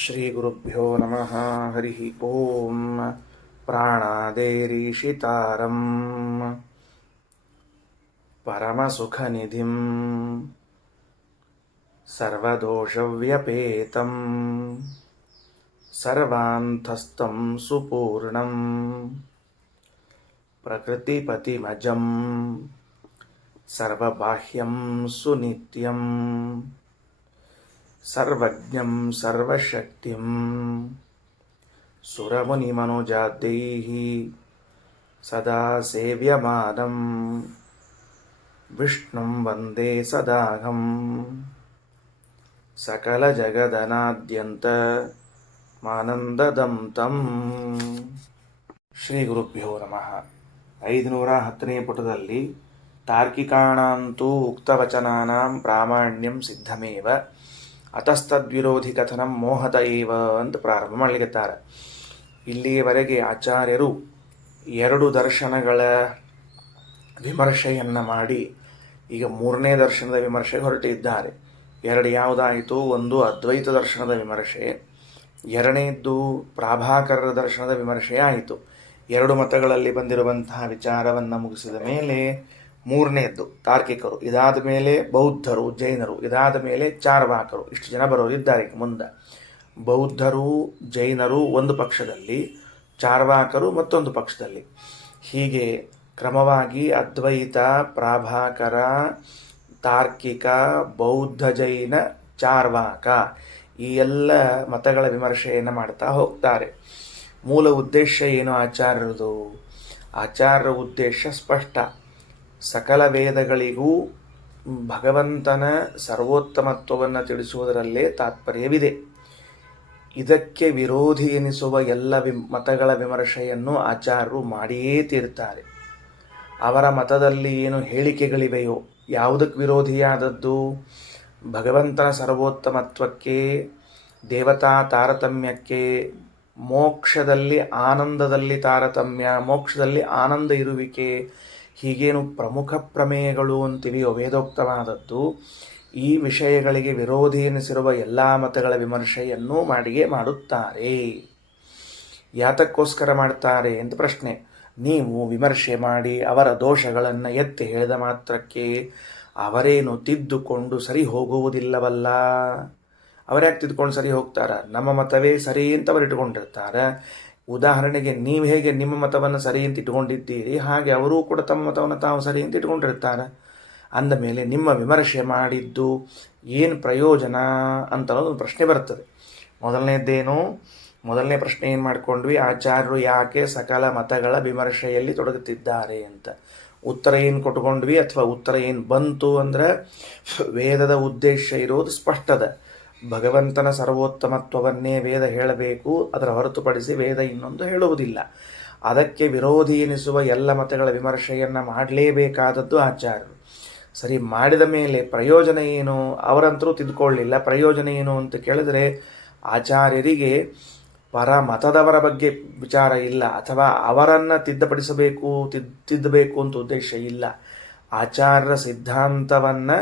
ಶ್ರೀಗುರುಭ್ಯೋ ನಮಃ. ಹರಿ ಓಂ. ಪ್ರಾಣಾದೇರೀಶಿತಾರಂ ಪರಮಸುಖನಿಧಿಂ ಸರ್ವದೋಷವ್ಯಪೇತಂ ಸರ್ವಾಂತಸ್ಥಂ ಸುಪೂರ್ಣಂ ಪ್ರಕೃತಿಪತಿಮಜಂ ಸರ್ವಬಾಹ್ಯಂ ಸುನಿತ್ಯಂ ಸರ್ವಜ್ಞಂ ಸರ್ವಶಕ್ತಿಂ ಸುರಮುನಿಮನುಜಾದ್ಯೈಃ ಸದಾ ಸೇವ್ಯಮಾನಂ ವಿಷ್ಣುಂ ವಂದೇ ಸದಾಹಂ ಸಕಲಜಗದನಾದ್ಯಂತ ಮಾನಂದದಂ ಶ್ರೀ ಗುರುಭ್ಯೋ ನಮಃ. 510ನೇ ಪುಟದಲ್ಲಿ ತಾರ್ಕಿಕಾಣಾಂತೂ ಉಕ್ತವಚನಾನಾಂ ಪ್ರಾಮಾಣ್ಯಂ ಸಿದ್ಧಮೇವ ಅತಸ್ತದ್ವಿರೋಧಿ ಕಥನಂ ಮೋಹತ ಏವ ಅಂತ ಪ್ರಾರಂಭ ಮಾಡಲಿಕ್ಕೆತ್ತಾರೆ. ಇಲ್ಲಿಯವರೆಗೆ ಆಚಾರ್ಯರು 2 ದರ್ಶನಗಳ ವಿಮರ್ಶೆಯನ್ನು ಮಾಡಿ ಈಗ 3ನೇ ದರ್ಶನದ ವಿಮರ್ಶೆಗೆ ಹೊರಟಿದ್ದಾರೆ. 2 ಯಾವುದಾಯಿತು? ಒಂದು ಅದ್ವೈತ ದರ್ಶನದ ವಿಮರ್ಶೆ, 2ನೇದ್ದು ಪ್ರಾಭಾಕರರ ದರ್ಶನದ ವಿಮರ್ಶೆ ಆಯಿತು. 2 ಮತಗಳಲ್ಲಿ ಬಂದಿರುವಂತಹ ವಿಚಾರವನ್ನು ಮುಗಿಸಿದ ಮೇಲೆ 3ನೇದ್ದು ತಾರ್ಕಿಕರು, ಇದಾದ ಮೇಲೆ ಬೌದ್ಧರು, ಜೈನರು, ಇದಾದ ಮೇಲೆ ಚಾರ್ವಾಕರು. ಇಷ್ಟು ಜನ ಬರೋರಿದ್ದಾರೆ ಮುಂದೆ. ಬೌದ್ಧರು ಜೈನರು ಒಂದು ಪಕ್ಷದಲ್ಲಿ, ಚಾರ್ವಾಕರು ಮತ್ತೊಂದು ಪಕ್ಷದಲ್ಲಿ. ಹೀಗೆ ಕ್ರಮವಾಗಿ ಅದ್ವೈತ, ಪ್ರಾಭಾಕರ, ತಾರ್ಕಿಕ, ಬೌದ್ಧ, ಜೈನ, ಚಾರ್ವಾಕ ಈ ಎಲ್ಲ ಮತಗಳ ವಿಮರ್ಶೆಯನ್ನು ಮಾಡ್ತಾ ಹೋಗ್ತಾರೆ. ಮೂಲ ಉದ್ದೇಶ ಏನು ಆಚಾರ್ಯರದು? ಆಚಾರ್ಯರ ಉದ್ದೇಶ ಸ್ಪಷ್ಟ. ಸಕಲ ವೇದಗಳಿಗೂ ಭಗವಂತನ ಸರ್ವೋತ್ತಮತ್ವವನ್ನು ತಿಳಿಸುವುದರಲ್ಲೇ ತಾತ್ಪರ್ಯವಿದೆ. ಇದಕ್ಕೆ ವಿರೋಧಿ ಎನಿಸುವ ಎಲ್ಲ ಮತಗಳ ವಿಮರ್ಶೆಯನ್ನು ಆಚಾರ್ಯರು ಮಾಡಿಯೇ ತೀರ್ತಾರೆ. ಅವರ ಮತದಲ್ಲಿ ಏನು ಹೇಳಿಕೆಗಳಿವೆಯೋ, ಯಾವುದಕ್ಕೆ ವಿರೋಧಿಯಾದದ್ದು? ಭಗವಂತನ ಸರ್ವೋತ್ತಮತ್ವಕ್ಕೆ, ದೇವತಾ ತಾರತಮ್ಯಕ್ಕೆ, ಮೋಕ್ಷದಲ್ಲಿ ಆನಂದದಲ್ಲಿ ತಾರತಮ್ಯ, ಮೋಕ್ಷದಲ್ಲಿ ಆನಂದ ಇರುವಿಕೆ, ಹೀಗೇನು ಪ್ರಮುಖ ಪ್ರಮೇಯಗಳು ಅಂತಿವೆಯೋ ವೇದೋಕ್ತವಾದದ್ದು, ಈ ವಿಷಯಗಳಿಗೆ ವಿರೋಧಿ ಎನಿಸಿರುವ ಎಲ್ಲ ಮತಗಳ ವಿಮರ್ಶೆಯನ್ನು ಮಾಡಿಯೇ ಮಾಡುತ್ತಾರೆ. ಯಾತಕ್ಕೋಸ್ಕರ ಮಾಡ್ತಾರೆ ಅಂತ ಪ್ರಶ್ನೆ. ನೀವು ವಿಮರ್ಶೆ ಮಾಡಿ ಅವರ ದೋಷಗಳನ್ನು ಎತ್ತಿ ಹೇಳಿದ ಮಾತ್ರಕ್ಕೆ ಅವರೇನು ತಿದ್ದುಕೊಂಡು ಸರಿ ಹೋಗುವುದಿಲ್ಲವಲ್ಲ. ಅವರ್ಯಾಕೆ ತಿದ್ದುಕೊಂಡು ಸರಿ ಹೋಗ್ತಾರ? ನಮ್ಮ ಮತವೇ ಸರಿ ಅಂತ ಅವರು ಇಟ್ಕೊಂಡಿರ್ತಾರೆ. ಉದಾಹರಣೆಗೆ ನೀವು ಹೇಗೆ ನಿಮ್ಮ ಮತವನ್ನು ಸರಿ ಅಂತ ಇಟ್ಕೊಂಡಿದ್ದೀರಿ, ಹಾಗೆ ಅವರೂ ಕೂಡ ತಮ್ಮ ಮತವನ್ನು ತಾವು ಸರಿ ಅಂತ ಇಟ್ಕೊಂಡಿರ್ತಾರೆ. ಅಂದ ಮೇಲೆ ನಿಮ್ಮ ವಿಮರ್ಶೆ ಮಾಡಿದ್ದು ಏನು ಪ್ರಯೋಜನ ಅಂತ ಒಂದು ಪ್ರಶ್ನೆ ಬರ್ತದೆ. ಮೊದಲನೇ ಪ್ರಶ್ನೆ ಏನು ಮಾಡ್ಕೊಂಡ್ವಿ? ಆಚಾರ್ಯರು ಯಾಕೆ ಸಕಲ ಮತಗಳ ವಿಮರ್ಶೆಯಲ್ಲಿ ತೊಡಗುತ್ತಿದ್ದಾರೆ ಅಂತ. ಉತ್ತರ ಏನು ಕೊಟ್ಕೊಂಡ್ವಿ, ಅಥವಾ ಉತ್ತರ ಏನು ಬಂತು ಅಂದ್ರೆ, ವೇದದ ಉದ್ದೇಶ ಇರೋದು ಸ್ಪಷ್ಟದ. ಭಗವಂತನ ಸರ್ವೋತ್ತಮತ್ವವನ್ನೇ ವೇದ ಹೇಳಬೇಕು, ಅದರ ಹೊರತುಪಡಿಸಿ ವೇದ ಇನ್ನೊಂದು ಹೇಳುವುದಿಲ್ಲ. ಅದಕ್ಕೆ ವಿರೋಧಿ ಎನಿಸುವ ಎಲ್ಲ ಮತಗಳ ವಿಮರ್ಶೆಯನ್ನು ಮಾಡಲೇಬೇಕಾದದ್ದು ಆಚಾರ್ಯರು. ಸರಿ, ಮಾಡಿದ ಮೇಲೆ ಪ್ರಯೋಜನ ಏನು? ಅವರಂತರೂ ತಿದ್ದುಕೊಳ್ಳಿಲ್ಲ. ಪ್ರಯೋಜನ ಏನು ಅಂತ ಕೇಳಿದ್ರೆ, ಆಚಾರ್ಯರಿಗೆ ಪರ ಮತದವರ ಬಗ್ಗೆ ವಿಚಾರ ಇಲ್ಲ, ಅಥವಾ ಅವರನ್ನು ತಿದ್ದಬೇಕು ಅಂತ ಉದ್ದೇಶ ಇಲ್ಲ. ಆಚಾರ್ಯರ ಸಿದ್ಧಾಂತವನ್ನು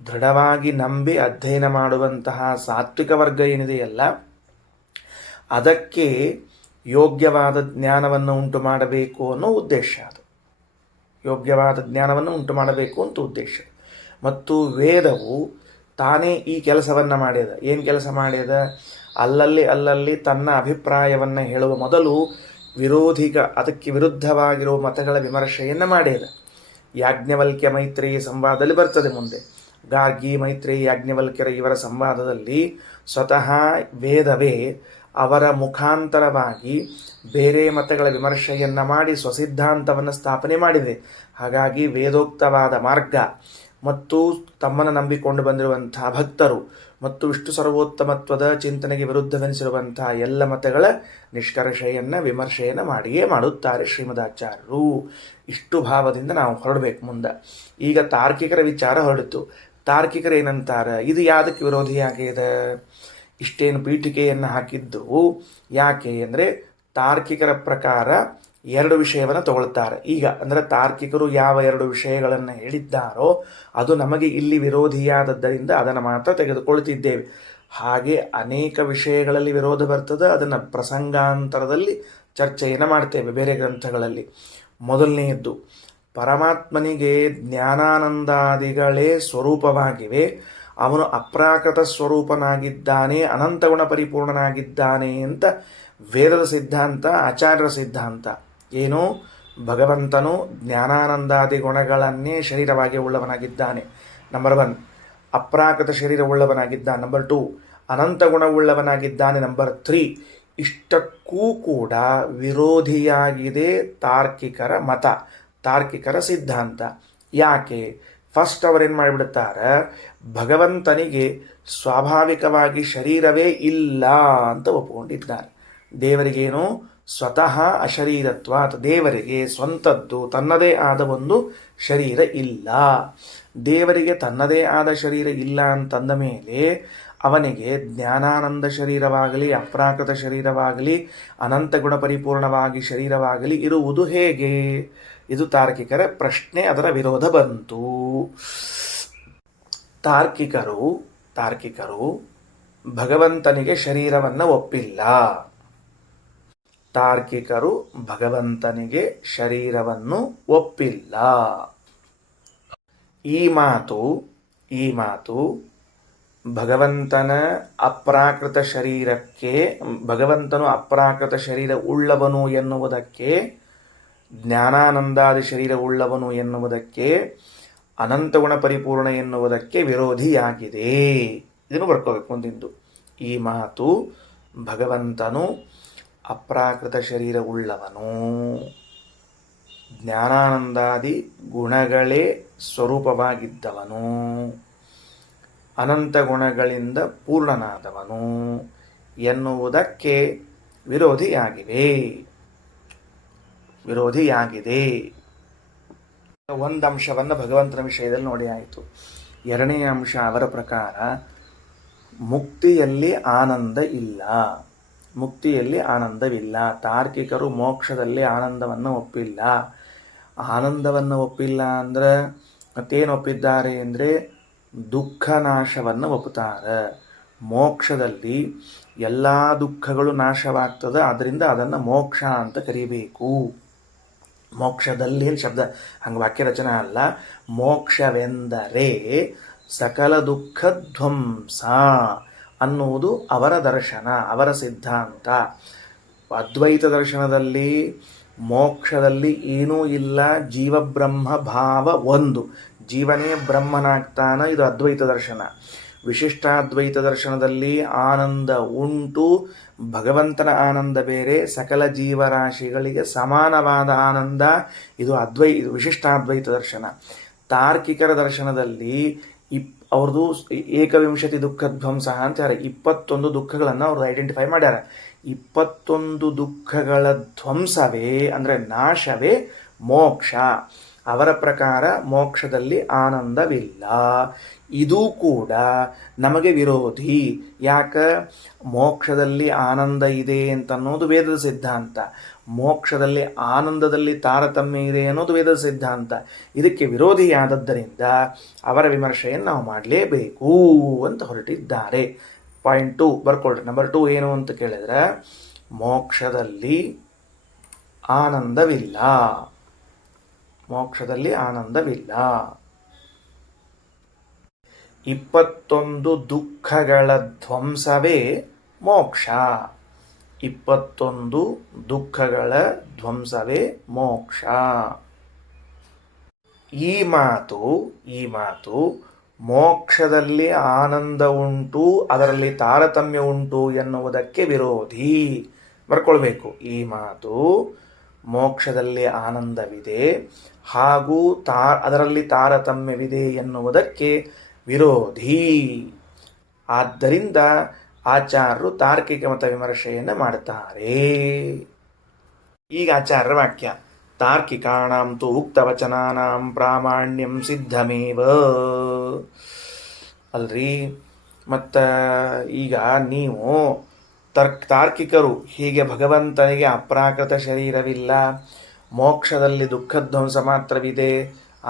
ದೃಢವಾಗಿ ನಂಬಿ ಅಧ್ಯಯನ ಮಾಡುವಂತಹ ಸಾತ್ವಿಕ ವರ್ಗ ಏನಿದೆಯಲ್ಲ, ಅದಕ್ಕೆ ಯೋಗ್ಯವಾದ ಜ್ಞಾನವನ್ನು ಉಂಟು ಮಾಡಬೇಕು ಅನ್ನೋ ಉದ್ದೇಶ. ಅದು ಯೋಗ್ಯವಾದ ಜ್ಞಾನವನ್ನು ಉಂಟು ಮಾಡಬೇಕು ಅಂತ ಉದ್ದೇಶ. ಮತ್ತು ವೇದವು ತಾನೇ ಈ ಕೆಲಸವನ್ನು ಮಾಡ್ಯದ. ಏನು ಕೆಲಸ ಮಾಡ್ಯದ? ಅಲ್ಲಲ್ಲಿ ತನ್ನ ಅಭಿಪ್ರಾಯವನ್ನು ಹೇಳುವ ಮೊದಲು ಅದಕ್ಕೆ ವಿರುದ್ಧವಾಗಿರುವ ಮತಗಳ ವಿಮರ್ಶೆಯನ್ನು ಮಾಡ್ಯದ. ಯಾಜ್ಞವಲ್ಕ್ಯ ಮೈತ್ರೇಯ ಸಂವಾದದಲ್ಲಿ ಬರ್ತದೆ ಮುಂದೆ. ಗಾರ್ಗಿ, ಮೈತ್ರೇಯ, ಯಾಜ್ಞವಲ್ಕ್ಯರ ಇವರ ಸಂವಾದದಲ್ಲಿ ಸ್ವತಃ ವೇದವೇ ಅವರ ಮುಖಾಂತರವಾಗಿ ಬೇರೆ ಮತಗಳ ವಿಮರ್ಶೆಯನ್ನು ಮಾಡಿ ಸ್ವಸಿದ್ಧಾಂತವನ್ನು ಸ್ಥಾಪನೆ ಮಾಡಿದೆ. ಹಾಗಾಗಿ ವೇದೋಕ್ತವಾದ ಮಾರ್ಗ ಮತ್ತು ತಮ್ಮನ್ನು ನಂಬಿಕೊಂಡು ಬಂದಿರುವಂತಹ ಭಕ್ತರು ಮತ್ತು ವಿಷ್ಣು ಸರ್ವೋತ್ತಮತ್ವದ ಚಿಂತನೆಗೆ ವಿರುದ್ಧವೆನಿಸಿರುವಂತಹ ಎಲ್ಲ ಮತಗಳ ವಿಮರ್ಶೆಯನ್ನು ಮಾಡಿಯೇ ಮಾಡುತ್ತಾರೆ ಶ್ರೀಮದಾಚಾರ್ಯರು. ಇಷ್ಟು ಭಾವದಿಂದ ನಾವು ಹೊರಡಬೇಕು ಮುಂದೆ. ಈಗ ತಾರ್ಕಿಕರ ವಿಚಾರ ಹೊರಡಿತು. ತಾರ್ಕಿಕರು ಏನಂತಾರೆ? ಇದು ಯಾವುದಕ್ಕೆ ವಿರೋಧಿಯಾಗಿದೆ? ಇಷ್ಟೇನು ಪೀಠಿಕೆಯನ್ನು ಹಾಕಿದ್ದು ಯಾಕೆ ಅಂದರೆ, ತಾರ್ಕಿಕರ ಪ್ರಕಾರ ಎರಡು ವಿಷಯವನ್ನು ತಗೊಳ್ತಾರೆ. ಈಗ ಅಂದರೆ ತಾರ್ಕಿಕರು ಯಾವ ಎರಡು ವಿಷಯಗಳನ್ನು ಹೇಳಿದ್ದಾರೋ ಅದು ನಮಗೆ ಇಲ್ಲಿ ವಿರೋಧಿಯಾದದ್ದರಿಂದ ಅದನ್ನು ಮಾತ್ರ ತೆಗೆದುಕೊಳ್ತಿದ್ದೇವೆ. ಹಾಗೆ ಅನೇಕ ವಿಷಯಗಳಲ್ಲಿ ವಿರೋಧ ಬರ್ತದೆ. ಅದನ್ನು ಪ್ರಸಂಗಾಂತರದಲ್ಲಿ ಚರ್ಚೆಯನ್ನು ಮಾಡ್ತೇವೆ ಬೇರೆ ಗ್ರಂಥಗಳಲ್ಲಿ. ಮೊದಲನೆಯದ್ದು, ಪರಮಾತ್ಮನಿಗೆ ಜ್ಞಾನಾನಂದಾದಿಗಳೇ ಸ್ವರೂಪವಾಗಿವೆ. ಅವನು ಅಪ್ರಾಕೃತ ಸ್ವರೂಪನಾಗಿದ್ದಾನೆ, ಅನಂತಗುಣ ಪರಿಪೂರ್ಣನಾಗಿದ್ದಾನೆ ಅಂತ ವೇದದ ಸಿದ್ಧಾಂತ, ಆಚಾರ್ಯರ ಸಿದ್ಧಾಂತ. ಏನು? ಭಗವಂತನು ಜ್ಞಾನಾನಂದಾದಿ ಗುಣಗಳನ್ನೇ ಶರೀರವಾಗಿ ಉಳ್ಳವನಾಗಿದ್ದಾನೆ. ನಂಬರ್ 1, ಅಪ್ರಾಕೃತ ಶರೀರ ಉಳ್ಳವನಾಗಿದ್ದಾನೆ. ನಂಬರ್ 2, ಅನಂತ ಗುಣವುಳ್ಳವನಾಗಿದ್ದಾನೆ. ನಂಬರ್ 3, ಇಷ್ಟಕ್ಕೂ ಕೂಡ ವಿರೋಧಿಯಾಗಿದೆ ತಾರ್ಕಿಕರ ಮತ, ತಾರ್ಕಿಕರ ಸಿದ್ಧಾಂತ. ಯಾಕೆ? ಫಸ್ಟ್ ಅವರೇನು ಮಾಡಿಬಿಡುತ್ತಾರೆ, ಭಗವಂತನಿಗೆ ಸ್ವಾಭಾವಿಕವಾಗಿ ಶರೀರವೇ ಇಲ್ಲ ಅಂತ ಒಪ್ಪಿಕೊಂಡಿದ್ದಾರೆ. ದೇವರಿಗೇನು ಸ್ವತಃ ಅಶರೀರತ್ವ, ದೇವರಿಗೆ ಸ್ವಂತದ್ದು ತನ್ನದೇ ಆದ ಒಂದು ಶರೀರ ಇಲ್ಲ. ದೇವರಿಗೆ ತನ್ನದೇ ಆದ ಶರೀರ ಇಲ್ಲ ಅಂತಂದ ಮೇಲೆ ಅವನಿಗೆ ಜ್ಞಾನಾನಂದ ಶರೀರವಾಗಲಿ, ಅಪ್ರಾಕೃತ ಶರೀರವಾಗಲಿ, ಅನಂತ ಗುಣ ಪರಿಪೂರ್ಣವಾಗಿ ಶರೀರವಾಗಲಿ ಇರುವುದು ಹೇಗೆ? ಇದು ತಾರ್ಕಿಕರ ಪ್ರಶ್ನೆ. ಅದರ ವಿರೋಧ ಬಂತು. ತಾರ್ಕಿಕರು ಭಗವಂತನಿಗೆ ಶರೀರವನ್ನು ಒಪ್ಪಿಲ್ಲ. ತಾರ್ಕಿಕರು ಭಗವಂತನಿಗೆ ಶರೀರವನ್ನು ಒಪ್ಪಿಲ್ಲ. ಈ ಮಾತು ಭಗವಂತನ ಅಪ್ರಾಕೃತ ಶರೀರಕ್ಕೆ, ಭಗವಂತನು ಅಪ್ರಾಕೃತ ಶರೀರ ಉಳ್ಳವನು ಎನ್ನುವುದಕ್ಕೆ, ಜ್ಞಾನಾನಂದಾದಿ ಶರೀರ ಉಳ್ಳವನು ಎನ್ನುವುದಕ್ಕೆ, ಅನಂತಗುಣ ಪರಿಪೂರ್ಣ ಎನ್ನುವುದಕ್ಕೆ ವಿರೋಧಿಯಾಗಿದೆ. ಇದನ್ನು ಬರ್ಕೋಬೇಕು ಮುಂದಿಂದು. ಈ ಮಾತು ಭಗವಂತನು ಅಪ್ರಾಕೃತ ಶರೀರ ಉಳ್ಳವನು, ಜ್ಞಾನಾನಂದಾದಿ ಗುಣಗಳೇ ಸ್ವರೂಪವಾಗಿದ್ದವನು, ಅನಂತ ಗುಣಗಳಿಂದ ಪೂರ್ಣನಾದವನು ಎನ್ನುವುದಕ್ಕೆ ವಿರೋಧಿಯಾಗಿದೆ. ಒಂದು ಅಂಶವನ್ನು ಭಗವಂತನ ವಿಷಯದಲ್ಲಿ ನೋಡಿ ಆಯಿತು. ಎರಡನೆಯ ಅಂಶ, ಅವರ ಪ್ರಕಾರ ಮುಕ್ತಿಯಲ್ಲಿ ಆನಂದವಿಲ್ಲ. ತಾರ್ಕಿಕರು ಮೋಕ್ಷದಲ್ಲಿ ಆನಂದವನ್ನು ಒಪ್ಪಿಲ್ಲ. ಆನಂದವನ್ನು ಒಪ್ಪಿಲ್ಲ ಅಂದರೆ ಮತ್ತೇನು ಒಪ್ಪಿದ್ದಾರೆ ಅಂದರೆ ದುಃಖ ನಾಶವನ್ನು ಒಪ್ಪುತ್ತಾರೆ. ಮೋಕ್ಷದಲ್ಲಿ ಎಲ್ಲ ದುಃಖಗಳು ನಾಶವಾಗ್ತದೆ, ಆದ್ದರಿಂದ ಅದನ್ನು ಮೋಕ್ಷ ಅಂತ ಕರಿಬೇಕು. ಮೋಕ್ಷದಲ್ಲಿ ಏನು ಶಬ್ದ, ಹಂಗೆ ವಾಕ್ಯ ರಚನೆ ಅಲ್ಲ. ಮೋಕ್ಷವೆಂದರೆ ಸಕಲ ದುಃಖ ಧ್ವಂಸ ಅನ್ನುವುದು ಅವರ ದರ್ಶನ, ಅವರ ಸಿದ್ಧಾಂತ. ಅದ್ವೈತ ದರ್ಶನದಲ್ಲಿ ಮೋಕ್ಷದಲ್ಲಿ ಏನೂ ಇಲ್ಲ, ಜೀವಬ್ರಹ್ಮ ಭಾವ ಒಂದು, ಜೀವನೇ ಬ್ರಹ್ಮನಾಗ್ತಾನ. ಇದು ಅದ್ವೈತ ದರ್ಶನ. ವಿಶಿಷ್ಟಾದ್ವೈತ ದರ್ಶನದಲ್ಲಿ ಆನಂದ ಉಂಟು, ಭಗವಂತನ ಆನಂದ ಬೇರೆ, ಸಕಲ ಜೀವರಾಶಿಗಳಿಗೆ ಸಮಾನವಾದ ಆನಂದ. ಇದು ವಿಶಿಷ್ಟಾದ್ವೈತ ದರ್ಶನ. ತಾರ್ಕಿಕರ ದರ್ಶನದಲ್ಲಿ ಅವ್ರದ್ದು ಏಕವಿಂಶತಿ ದುಃಖ ಧ್ವಂಸ ಅಂತಾರೆ. 21 ದುಃಖಗಳನ್ನು ಅವ್ರದ್ದು ಐಡೆಂಟಿಫೈ ಮಾಡ್ಯಾರ. 21 ದುಃಖಗಳ ಧ್ವಂಸವೇ ಅಂದರೆ ನಾಶವೇ ಮೋಕ್ಷ. ಅವರ ಪ್ರಕಾರ ಮೋಕ್ಷದಲ್ಲಿ ಆನಂದವಿಲ್ಲ. ಇದು ಕೂಡ ನಮಗೆ ವಿರೋಧಿ. ಯಾಕೆ? ಮೋಕ್ಷದಲ್ಲಿ ಆನಂದ ಇದೆ ಅಂತ ಅನ್ನೋದು ವೇದದ ಸಿದ್ಧಾಂತ, ಮೋಕ್ಷದಲ್ಲಿ ಆನಂದದಲ್ಲಿ ತಾರತಮ್ಯ ಇದೆ ಅನ್ನೋದು ವೇದದ ಸಿದ್ಧಾಂತ. ಇದಕ್ಕೆ ವಿರೋಧಿಯಾದದ್ದರಿಂದ ಅವರ ವಿಮರ್ಶೆಯನ್ನು ನಾವು ಮಾಡಲೇಬೇಕು ಅಂತ ಹೊರಟಿದ್ದಾರೆ. ಪಾಯಿಂಟ್ 2 ಬರ್ಕೊಳ್ರಿ. ನಂಬರ್ 2 ಏನು ಅಂತ ಕೇಳಿದ್ರೆ, ಮೋಕ್ಷದಲ್ಲಿ ಆನಂದವಿಲ್ಲ. 21 ದುಃಖಗಳ ಧ್ವಂಸವೇ ಮೋಕ್ಷ. 21 ದುಃಖಗಳ ಧ್ವಂಸವೇ ಮೋಕ್ಷ. ಈ ಮಾತು ಮೋಕ್ಷದಲ್ಲಿ ಆನಂದ ಉಂಟು, ಅದರಲ್ಲಿ ತಾರತಮ್ಯ ಉಂಟು ಎನ್ನುವುದಕ್ಕೆ ವಿರೋಧಿ. ಬರ್ಕೊಳ್ಬೇಕು. ಈ ಮಾತು ಮೋಕ್ಷದಲ್ಲಿ ಆನಂದವಿದೆ ಹಾಗೂ ಅದರಲ್ಲಿ ತಾರತಮ್ಯವಿದೆ ಎನ್ನುವುದಕ್ಕೆ ವಿರೋಧಿ. ಆದ್ದರಿಂದ ಆಚಾರ್ಯರು ತಾರ್ಕಿಕ ಮತ ವಿಮರ್ಶೆಯನ್ನು ಮಾಡುತ್ತಾರೆ. ಈಗ ಆಚಾರ್ಯರ ವಾಕ್ಯ, ತಾರ್ಕಿಕಾಣಾಂ ತು ಉಕ್ತವಚನಾನಾಂ ಪ್ರಾಮಾಣ್ಯಂ ಸಿದ್ಧಮೇವ. ಅಲ್ರಿ, ಮತ್ತು ಈಗ ನೀವು ತಾರ್ಕಿಕರು ಹೀಗೆ ಭಗವಂತನಿಗೆ ಅಪ್ರಾಕೃತ ಶರೀರವಿಲ್ಲ, ಮೋಕ್ಷದಲ್ಲಿ ದುಃಖಧ್ವಂಸ ಮಾತ್ರವಿದೆ,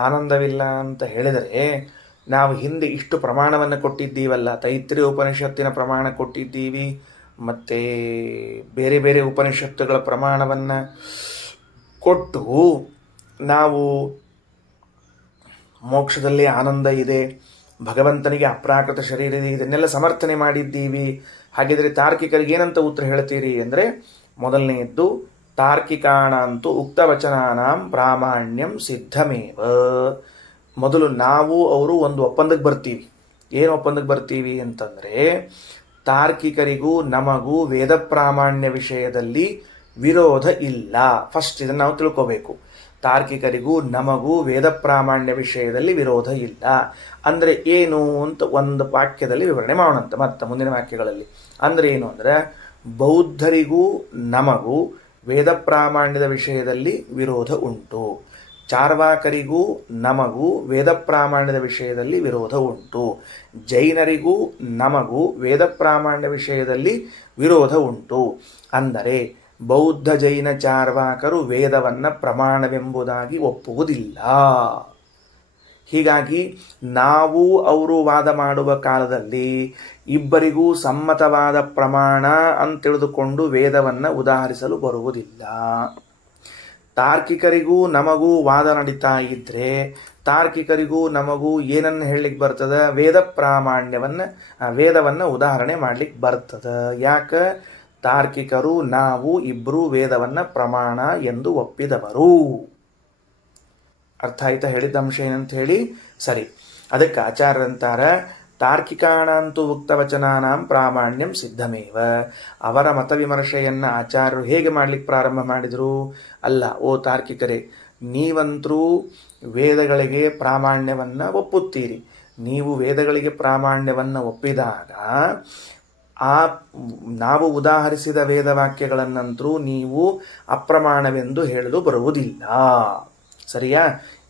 ಆನಂದವಿಲ್ಲ ಅಂತ ಹೇಳಿದರೆ ನಾವು ಹಿಂದೆ ಇಷ್ಟು ಪ್ರಮಾಣವನ್ನು ಕೊಟ್ಟಿದ್ದೀವಲ್ಲ, ತೈತ್ರಿಯ ಉಪನಿಷತ್ತಿನ ಪ್ರಮಾಣ ಕೊಟ್ಟಿದ್ದೀವಿ, ಮತ್ತು ಬೇರೆ ಬೇರೆ ಉಪನಿಷತ್ತುಗಳ ಪ್ರಮಾಣವನ್ನು ಕೊಟ್ಟು ನಾವು ಮೋಕ್ಷದಲ್ಲಿ ಆನಂದ ಇದೆ, ಭಗವಂತನಿಗೆ ಅಪ್ರಾಕೃತ ಶರೀರ ಇದೆ, ಇದನ್ನೆಲ್ಲ ಸಮರ್ಥನೆ ಮಾಡಿದ್ದೀವಿ. ಹಾಗಿದ್ರೆ ತಾರ್ಕಿಕರಿಗೆ ಏನಂತ ಉತ್ತರ ಹೇಳ್ತೀರಿ ಅಂದರೆ, ಮೊದಲನೆಯದ್ದು ತಾರ್ಕಿಕಾಣಂತೂ ಉಕ್ತವಚನಾನಾಂ ಪ್ರಾಮಾಣ್ಯಂ ಸಿದ್ಧಮೇವ. ಮೊದಲು ನಾವು ಅವರು ಒಂದು ಒಪ್ಪಂದಕ್ಕೆ ಬರ್ತೀವಿ. ಏನು ಒಪ್ಪಂದಕ್ಕೆ ಬರ್ತೀವಿ ಅಂತಂದರೆ, ತಾರ್ಕಿಕರಿಗೂ ನಮಗೂ ವೇದ ಪ್ರಾಮಾಣ್ಯ ವಿಷಯದಲ್ಲಿ ವಿರೋಧ ಇಲ್ಲ. ಫಸ್ಟ್ ಇದನ್ನು ನಾವು ತಿಳ್ಕೋಬೇಕು. ತಾರ್ಕಿಕರಿಗೂ ನಮಗೂ ವೇದ ಪ್ರಾಮಾಣ್ಯ ವಿಷಯದಲ್ಲಿ ವಿರೋಧ ಇಲ್ಲ ಅಂದರೆ ಏನು ಅಂತ ಒಂದು ವಾಕ್ಯದಲ್ಲಿ ವಿವರಣೆ ಮಾಡೋಣಂತೆ ಮತ್ತೆ ಮುಂದಿನ ವಾಕ್ಯಗಳಲ್ಲಿ. ಅಂದರೆ ಏನು ಅಂದರೆ, ಬೌದ್ಧರಿಗೂ ನಮಗೂ ವೇದ ಪ್ರಾಮಾಣ್ಯದ ವಿಷಯದಲ್ಲಿ ವಿರೋಧ ಉಂಟು, ಚಾರ್ವಾಕರಿಗೂ ನಮಗೂ ವೇದ ಪ್ರಾಮಾಣ್ಯದ ವಿಷಯದಲ್ಲಿ ವಿರೋಧ ಉಂಟು, ಜೈನರಿಗೂ ನಮಗೂ ವೇದ ಪ್ರಾಮಾಣ್ಯ ವಿಷಯದಲ್ಲಿ ವಿರೋಧ ಉಂಟು. ಅಂದರೆ ಬೌದ್ಧ ಜೈನ ಚಾರ್ವಾಕರು ವೇದವನ್ನು ಪ್ರಮಾಣವೆಂಬುದಾಗಿ ಒಪ್ಪುವುದಿಲ್ಲ. ಹೀಗಾಗಿ ನಾವು ಅವರು ವಾದ ಮಾಡುವ ಕಾಲದಲ್ಲಿ ಇಬ್ಬರಿಗೂ ಸಮ್ಮತವಾದ ಪ್ರಮಾಣ ಅಂತ ತಿಳಿದುಕೊಂಡು ವೇದವನ್ನು ಉದಾಹರಿಸಲು ಬರುವುದಿಲ್ಲ. ತಾರ್ಕಿಕರಿಗೂ ನಮಗೂ ವಾದ ನಡೀತಾ ಇದ್ದರೆ ತಾರ್ಕಿಕರಿಗೂ ನಮಗೂ ಏನನ್ನು ಹೇಳಲಿಕ್ಕೆ ಬರ್ತದೆ? ವೇದವನ್ನು ಉದಾಹರಣೆ ಮಾಡಲಿಕ್ಕೆ ಬರ್ತದೆ. ಯಾಕೆ? ತಾರ್ಕಿಕರು ನಾವು ಇಬ್ಬರೂ ವೇದವನ್ನು ಪ್ರಮಾಣ ಎಂದು ಒಪ್ಪಿದವರು. ಅರ್ಥ ಆಯ್ತಾ ಹೇಳಿದ್ದ ಅಂಶ ಏನಂತ ಹೇಳಿ? ಸರಿ, ಅದಕ್ಕೆ ಆಚಾರ್ಯರಂತಾರ, ತಾರ್ಕಿಕಾಣಂತೂ ಉಕ್ತವಚನಾನಾಂ ಪ್ರಾಮಾಣ್ಯಂ ಸಿದ್ಧಮೇವ. ಅವರ ಮತವಿಮರ್ಶೆಯನ್ನು ಆಚಾರ್ಯರು ಹೇಗೆ ಮಾಡಲಿಕ್ಕೆ ಪ್ರಾರಂಭ ಮಾಡಿದರು? ಅಲ್ಲ, ಓ ತಾರ್ಕಿಕರೇ, ನೀವಂತರೂ ವೇದಗಳಿಗೆ ಪ್ರಾಮಾಣ್ಯವನ್ನು ಒಪ್ಪುತ್ತೀರಿ. ನೀವು ವೇದಗಳಿಗೆ ಪ್ರಾಮಾಣ್ಯವನ್ನು ಒಪ್ಪಿದಾಗ ನಾವು ಉದಾಹರಿಸಿದ ವೇದವಾಕ್ಯಗಳನ್ನಂತರೂ ನೀವು ಅಪ್ರಮಾಣವೆಂದು ಹೇಳಲು ಬರುವುದಿಲ್ಲ. ಸರಿಯಾ?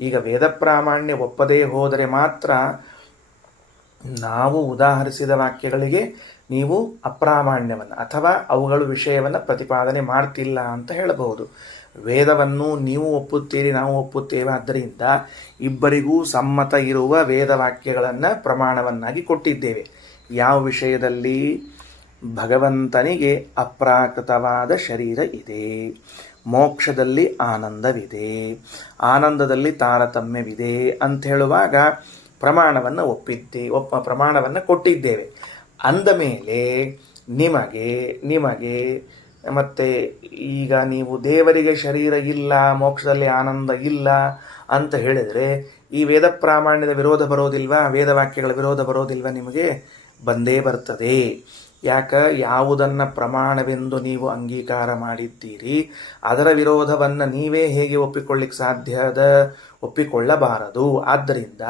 ಈಗ ವೇದ ಪ್ರಾಮಾಣ್ಯ ಒಪ್ಪದೇ ಹೋದರೆ ಮಾತ್ರ ನಾವು ಉದಾಹರಿಸಿದ ವಾಕ್ಯಗಳಿಗೆ ನೀವು ಅಪ್ರಾಮಾಣ್ಯವನ್ನು ಅಥವಾ ಅವುಗಳ ವಿಷಯವನ್ನು ಪ್ರತಿಪಾದನೆ ಮಾಡ್ತಿಲ್ಲ ಅಂತ ಹೇಳಬಹುದು. ವೇದವನ್ನು ನೀವು ಒಪ್ಪುತ್ತೀರಿ, ನಾವು ಒಪ್ಪುತ್ತೇವೆ. ಆದ್ದರಿಂದ ಇಬ್ಬರಿಗೂ ಸಮ್ಮತ ಇರುವ ವೇದವಾಕ್ಯಗಳನ್ನು ಪ್ರಮಾಣವನ್ನಾಗಿ ಕೊಟ್ಟಿದ್ದೇವೆ. ಯಾವ ವಿಷಯದಲ್ಲಿ? ಭಗವಂತನಿಗೆ ಅಪ್ರಾಕೃತವಾದ ಶರೀರ ಇದೆ, ಮೋಕ್ಷದಲ್ಲಿ ಆನಂದವಿದೆ, ಆನಂದದಲ್ಲಿ ತಾರತಮ್ಯವಿದೆ ಅಂತ ಹೇಳುವಾಗ ಪ್ರಮಾಣವನ್ನು ಕೊಟ್ಟಿದ್ದೇವೆ. ಅಂದ ಮೇಲೆ ನಿಮಗೆ ಮತ್ತೆ ಈಗ ನೀವು ದೇವರಿಗೆ ಶರೀರ ಇಲ್ಲ, ಮೋಕ್ಷದಲ್ಲಿ ಆನಂದ ಇಲ್ಲ ಅಂತ ಹೇಳಿದರೆ ಈ ವೇದ ಪ್ರಾಮಾಣ್ಯದ ವಿರೋಧ ಬರೋದಿಲ್ವಾ? ವೇದವಾಕ್ಯಗಳ ವಿರೋಧ ಬರೋದಿಲ್ವಾ? ನಿಮಗೆ ಬಂದೇ ಬರ್ತದೆ. ಯಾಕೆ? ಯಾವುದನ್ನು ಪ್ರಮಾಣವೆಂದು ನೀವು ಅಂಗೀಕಾರ ಮಾಡಿದ್ದೀರಿ ಅದರ ವಿರೋಧವನ್ನು ನೀವೇ ಹೇಗೆ ಒಪ್ಪಿಕೊಳ್ಳಿಕ್ಕೆ ಸಾಧ್ಯದ? ಒಪ್ಪಿಕೊಳ್ಳಬಾರದು. ಆದ್ದರಿಂದ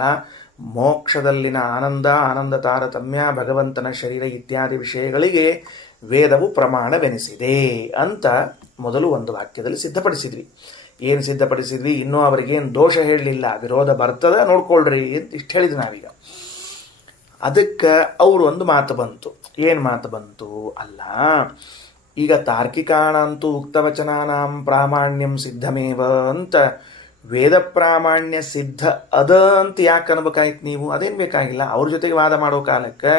ಮೋಕ್ಷದಲ್ಲಿನ ಆನಂದ ತಾರತಮ್ಯ, ಭಗವಂತನ ಶರೀರ ಇತ್ಯಾದಿ ವಿಷಯಗಳಿಗೆ ವೇದವು ಪ್ರಮಾಣವೆನಿಸಿದೆ ಅಂತ ಮೊದಲು ಒಂದು ವಾಕ್ಯದಲ್ಲಿ ಸಿದ್ಧಪಡಿಸಿದ್ವಿ. ಏನು ಸಿದ್ಧಪಡಿಸಿದ್ವಿ? ಇನ್ನೂ ಅವರಿಗೇನು ದೋಷ ಹೇಳಲಿಲ್ಲ, ವಿರೋಧ ಬರ್ತದ ನೋಡ್ಕೊಳ್ರಿ ಅಂತ ಇಷ್ಟು ಹೇಳಿದ್ವಿ ನಾವೀಗ. ಅದಕ್ಕೆ ಅವರು ಒಂದು ಮಾತು ಬಂತು. ಏನು ಮಾತು ಬಂತು? ಅಲ್ಲ, ಈಗ ತಾರ್ಕಿಕಾಣಂತೂ ಉಕ್ತವಚನಾನಾಂ ಪ್ರಾಮಾಣ್ಯಂ ಸಿದ್ಧಮೇವ ಅಂತ ವೇದ ಪ್ರಾಮಾಣ್ಯ ಸಿದ್ಧ ಅದ ಅಂತ ಯಾಕೆ ಅನ್ಬೇಕಾಯ್ತು ನೀವು? ಅದೇನು ಬೇಕಾಗಿಲ್ಲ. ಅವ್ರ ಜೊತೆಗೆ ವಾದ ಮಾಡೋ ಕಾಲಕ್ಕೆ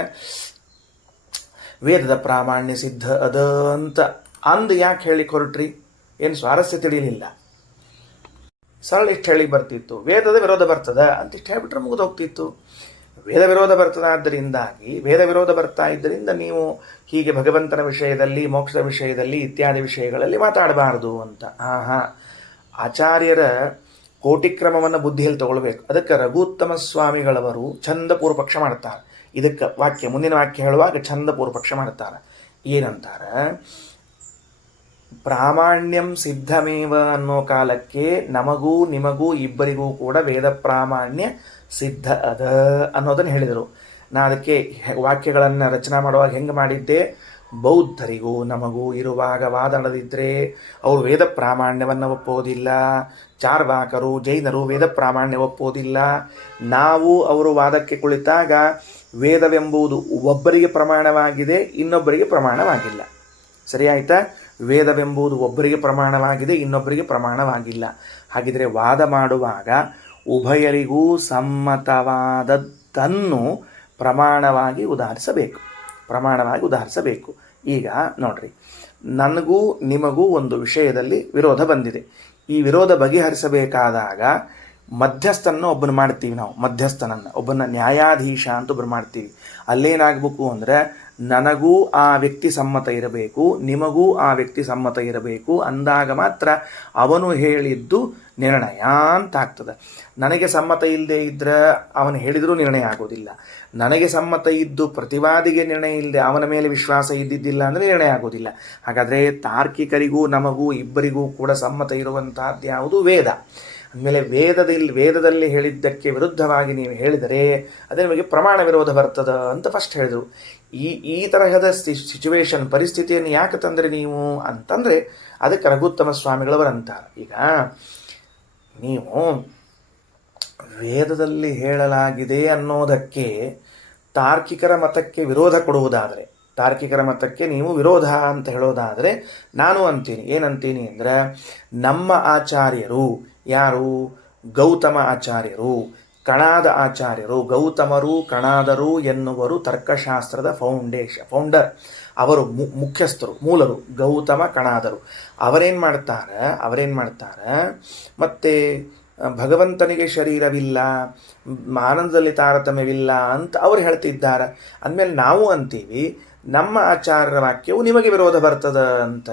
ವೇದದ ಪ್ರಾಮಾಣ್ಯ ಸಿದ್ಧ ಅದ ಅಂತ ಯಾಕೆ ಹೇಳಿ ಹೊರಟ್ರಿ? ಏನು ಸ್ವಾರಸ್ಯ ತಿಳಿಯಲಿಲ್ಲ. ಸರಳ ಇಷ್ಟು ಹೇಳಿ ಬರ್ತಿತ್ತು, ವೇದದ ವಿರೋಧ ಬರ್ತದ ಅಂತ ಇಷ್ಟು ಹೇಳ್ಬಿಟ್ರೆ ಮುಗಿದು ಹೋಗ್ತಿತ್ತು. ವೇದ ವಿರೋಧ ಬರ್ತದಾದ್ದರಿಂದಾಗಿ ವೇದ ವಿರೋಧ ಬರ್ತಾ ಇದ್ದರಿಂದ ನೀವು ಹೀಗೆ ಭಗವಂತನ ವಿಷಯದಲ್ಲಿ, ಮೋಕ್ಷದ ವಿಷಯದಲ್ಲಿ ಇತ್ಯಾದಿ ವಿಷಯಗಳಲ್ಲಿ ಮಾತಾಡಬಾರದು ಅಂತ. ಆಚಾರ್ಯರ ಕೋಟಿಕ್ರಮವನ್ನು ಬುದ್ಧಿಯಲ್ಲಿ ತಗೊಳ್ಬೇಕು. ಅದಕ್ಕೆ ರಘುತ್ತಮ ಸ್ವಾಮಿಗಳವರು ಚಂದ ಪೂರ್ವಪಕ್ಷ ಮಾಡ್ತಾರೆ. ಇದಕ್ಕೆ ಮುಂದಿನ ವಾಕ್ಯ ಹೇಳುವಾಗ ಚಂದ ಪೂರ್ವಪಕ್ಷ ಮಾಡ್ತಾರೆ. ಏನಂತಾರೆ? ಪ್ರಾಮಾಣ್ಯಂ ಸಿದ್ಧಮೇವ ಅನ್ನೋ ಕಾಲಕ್ಕೆ ನಮಗೂ ನಿಮಗೂ ಇಬ್ಬರಿಗೂ ಕೂಡ ವೇದ ಪ್ರಾಮಾಣ್ಯ ಸಿದ್ಧ ಅದ ಅನ್ನೋದನ್ನು ಹೇಳಿದರು. ನಾ ಅದಕ್ಕೆ ವಾಕ್ಯಗಳನ್ನು ರಚನಾ ಮಾಡುವಾಗ ಹೆಂಗೆ ಮಾಡಿದ್ದೆ? ಬೌದ್ಧರಿಗೂ ನಮಗೂ ಇರುವಾಗ ವಾದ ನಡೆದಿದ್ರೆ ಅವರು ವೇದ ಪ್ರಾಮಾಣ್ಯವನ್ನು ಒಪ್ಪೋದಿಲ್ಲ, ಚಾರ್ವಾಕರು ಜೈನರು ವೇದ ಪ್ರಾಮಾಣ್ಯ ಒಪ್ಪೋದಿಲ್ಲ. ನಾವು ಅವರು ವಾದಕ್ಕೆ ಕುಳಿತಾಗ ವೇದವೆಂಬುದು ಒಬ್ಬರಿಗೆ ಪ್ರಮಾಣವಾಗಿದೆ, ಇನ್ನೊಬ್ಬರಿಗೆ ಪ್ರಮಾಣವಾಗಿಲ್ಲ. ಸರಿ ಆಯ್ತಾ? ವೇದವೆಂಬುದು ಒಬ್ಬರಿಗೆ ಪ್ರಮಾಣವಾಗಿದೆ, ಇನ್ನೊಬ್ಬರಿಗೆ ಪ್ರಮಾಣವಾಗಿಲ್ಲ. ಹಾಗಿದ್ರೆ ವಾದ ಮಾಡುವಾಗ ಉಭಯರಿಗೂ ಸಮ್ಮತವಾದದ್ದು ತನ್ನು ಪ್ರಮಾಣವಾಗಿ ಉದಾಹರಿಸಬೇಕು. ಈಗ ನೋಡ್ರಿ, ನನಗೂ ನಿಮಗೂ ಒಂದು ವಿಷಯದಲ್ಲಿ ವಿರೋಧ ಬಂದಿದೆ. ಈ ವಿರೋಧ ಬಗೆಹರಿಸಬೇಕಾದಾಗ ಮಧ್ಯಸ್ಥನನ್ನು ಒಬ್ಬನು ಮಾಡ್ತೀವಿ ನಾವು. ಒಬ್ಬನ ನ್ಯಾಯಾಧೀಶ ಅಂತ ಒಬ್ಬರು ಮಾಡ್ತೀವಿ. ಅಲ್ಲೇನಾಗಬೇಕು ಅಂದರೆ, ನನಗೂ ಆ ವ್ಯಕ್ತಿ ಸಮ್ಮತ ಇರಬೇಕು, ನಿಮಗೂ ಆ ವ್ಯಕ್ತಿ ಸಮ್ಮತ ಇರಬೇಕು. ಅಂದಾಗ ಮಾತ್ರ ಅವನು ಹೇಳಿದ್ದು ನಿರ್ಣಯ ಅಂತ ಆಗ್ತದೆ. ನನಗೆ ಸಮ್ಮತ ಇಲ್ಲದೆ ಇದ್ರೆ ಅವನು ಹೇಳಿದರೂ ನಿರ್ಣಯ ಆಗೋದಿಲ್ಲ. ನನಗೆ ಸಮ್ಮತ ಇದ್ದು ಪ್ರತಿವಾದಿಗೆ ನಿರ್ಣಯ ಇಲ್ಲದೆ ಅವನ ಮೇಲೆ ವಿಶ್ವಾಸ ಇದ್ದಿದ್ದಿಲ್ಲ ಅಂದರೆ ನಿರ್ಣಯ ಆಗೋದಿಲ್ಲ. ಹಾಗಾದರೆ ತಾರ್ಕಿಕರಿಗೂ ನಮಗೂ ಇಬ್ಬರಿಗೂ ಕೂಡ ಸಮ್ಮತ ಇರುವಂತಹದ್ದು ಯಾವುದು? ವೇದ. ಅಂದಮೇಲೆ ವೇದದಲ್ಲಿ ಹೇಳಿದ್ದಕ್ಕೆ ವಿರುದ್ಧವಾಗಿ ನೀವು ಹೇಳಿದರೆ ಅದೇ ನಿಮಗೆ ಪ್ರಮಾಣ ವಿರೋಧ ಬರ್ತದ ಅಂತ ಫಸ್ಟ್ ಹೇಳಿದರು. ಈ ತರಹದ ಸಿಚುವೇಶನ್, ಪರಿಸ್ಥಿತಿಯನ್ನು ಯಾಕೆ ತಂದರೆ ನೀವು ಅಂತಂದರೆ, ಅದಕ್ಕೆ ರಘುತ್ತಮ ಸ್ವಾಮಿಗಳವರಂತಾರೆ. ಈಗ ನೀವು ವೇದದಲ್ಲಿ ಹೇಳಲಾಗಿದೆ ಅನ್ನೋದಕ್ಕೆ ತಾರ್ಕಿಕರ ಮತಕ್ಕೆ ವಿರೋಧ ಕೊಡುವುದಾದರೆ, ತಾರ್ಕಿಕರ ಮತಕ್ಕೆ ನೀವು ವಿರೋಧ ಅಂತ ಹೇಳೋದಾದರೆ, ನಾನು ಅಂತೀನಿ, ಏನಂತೀನಿ ಅಂದರೆ, ನಮ್ಮ ಆಚಾರ್ಯರು ಯಾರು? ಗೌತಮ ಆಚಾರ್ಯರು, ಕಣಾದ ಆಚಾರ್ಯರು. ಗೌತಮರು ಕಣಾದರು ಎನ್ನುವರು ತರ್ಕಶಾಸ್ತ್ರದ ಫೌಂಡರ್. ಅವರು ಮುಖ್ಯಸ್ಥರು, ಮೂಲರು ಗೌತಮ ಕಣಾದರು. ಅವರೇನು ಮಾಡ್ತಾರೆ, ಮತ್ತೆ ಭಗವಂತನಿಗೆ ಶರೀರವಿಲ್ಲ, ಆನಂದದಲ್ಲಿ ತಾರತಮ್ಯವಿಲ್ಲ ಅಂತ ಅವರು ಹೇಳ್ತಿದ್ದಾರೆ. ಅಂದಮೇಲೆ ನಾವು ಅಂತೀವಿ ನಮ್ಮ ಆಚಾರ್ಯರ ವಾಕ್ಯವು ನಿಮಗೆ ವಿರೋಧ ಬರ್ತದ ಅಂತ.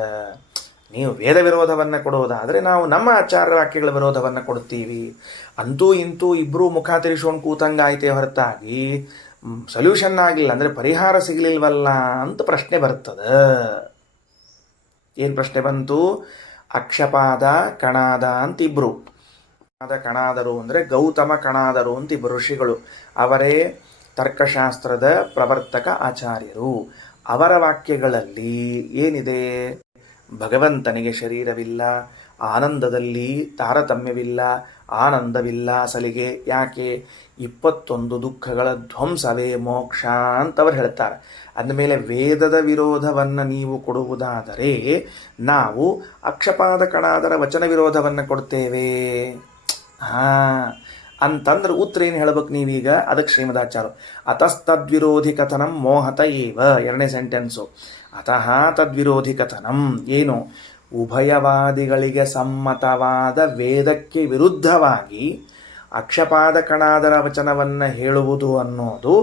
ನೀವು ವೇದ ವಿರೋಧವನ್ನು ಕೊಡೋದಾದರೆ ನಾವು ನಮ್ಮ ಆಚಾರ್ಯ ವಾಕ್ಯಗಳ ವಿರೋಧವನ್ನು ಕೊಡ್ತೀವಿ. ಅಂತೂ ಇಂತೂ ಇಬ್ಬರೂ ಮುಖ ತಿರ್ಸ್ಕೊಂಡು ಕೂತಂಗಾಯ್ತೇ ಹೊರತಾಗಿ ಸೊಲ್ಯೂಷನ್ ಆಗಲಿಲ್ಲ, ಅಂದರೆ ಪರಿಹಾರ ಸಿಗಲಿಲ್ವಲ್ಲ ಅಂತ ಪ್ರಶ್ನೆ ಬರ್ತದೆ. ಏನು ಪ್ರಶ್ನೆ ಬಂತು? ಅಕ್ಷಪಾದ ಕಣಾದ ಅಂತ ಇಬ್ಬರು, ಕಣಾದರು ಅಂದರೆ ಗೌತಮ ಕಣಾದರು ಅಂತ ಇಬ್ಬರು ಋಷಿಗಳು. ಅವರೇ ತರ್ಕಶಾಸ್ತ್ರದ ಪ್ರವರ್ತಕ ಆಚಾರ್ಯರು. ಅವರ ವಾಕ್ಯಗಳಲ್ಲಿ ಏನಿದೆ? ಭಗವಂತನಿಗೆ ಶರೀರವಿಲ್ಲ, ಆನಂದದಲ್ಲಿ ತಾರತಮ್ಯವಿಲ್ಲ, ಆನಂದವಿಲ್ಲ ಅಸಲಿಗೆ. ಯಾಕೆ? 21 ದುಃಖಗಳ ಧ್ವಂಸವೇ ಮೋಕ್ಷ ಅಂತವರು ಹೇಳ್ತಾರೆ. ಅಂದಮೇಲೆ ವೇದದ ವಿರೋಧವನ್ನು ನೀವು ಕೊಡುವುದಾದರೆ ನಾವು ಅಕ್ಷಪಾದ ಕಣಾದರ ವಚನ ವಿರೋಧವನ್ನು ಕೊಡ್ತೇವೆ. ಅಂತಂದ್ರೆ ಉತ್ತರ ಏನು ಹೇಳ್ಬೇಕು ನೀವೀಗ? ಅದಕ್ಕೆ ಶ್ರೀಮದಾಚಾರ್ಯರು ಅತಸ್ತದ್ವಿರೋಧಿ ಕಥನಂ ಮೋಹತ ಏವ, ಎರಡನೇ ಸೆಂಟೆನ್ಸು. ಅತಃ ತದ್ವಿರೋಧಿ ಕಥನಂ ಏನು? ಉಭಯವಾದಿಗಳಿಗೆ ಸಮ್ಮತವಾದ ವೇದಕ್ಕೆ ವಿರುದ್ಧವಾಗಿ ಅಕ್ಷಪಾದ ಕಣಾದರ ವಚನವನ್ನು ಹೇಳುವುದು ಅನ್ನೋದು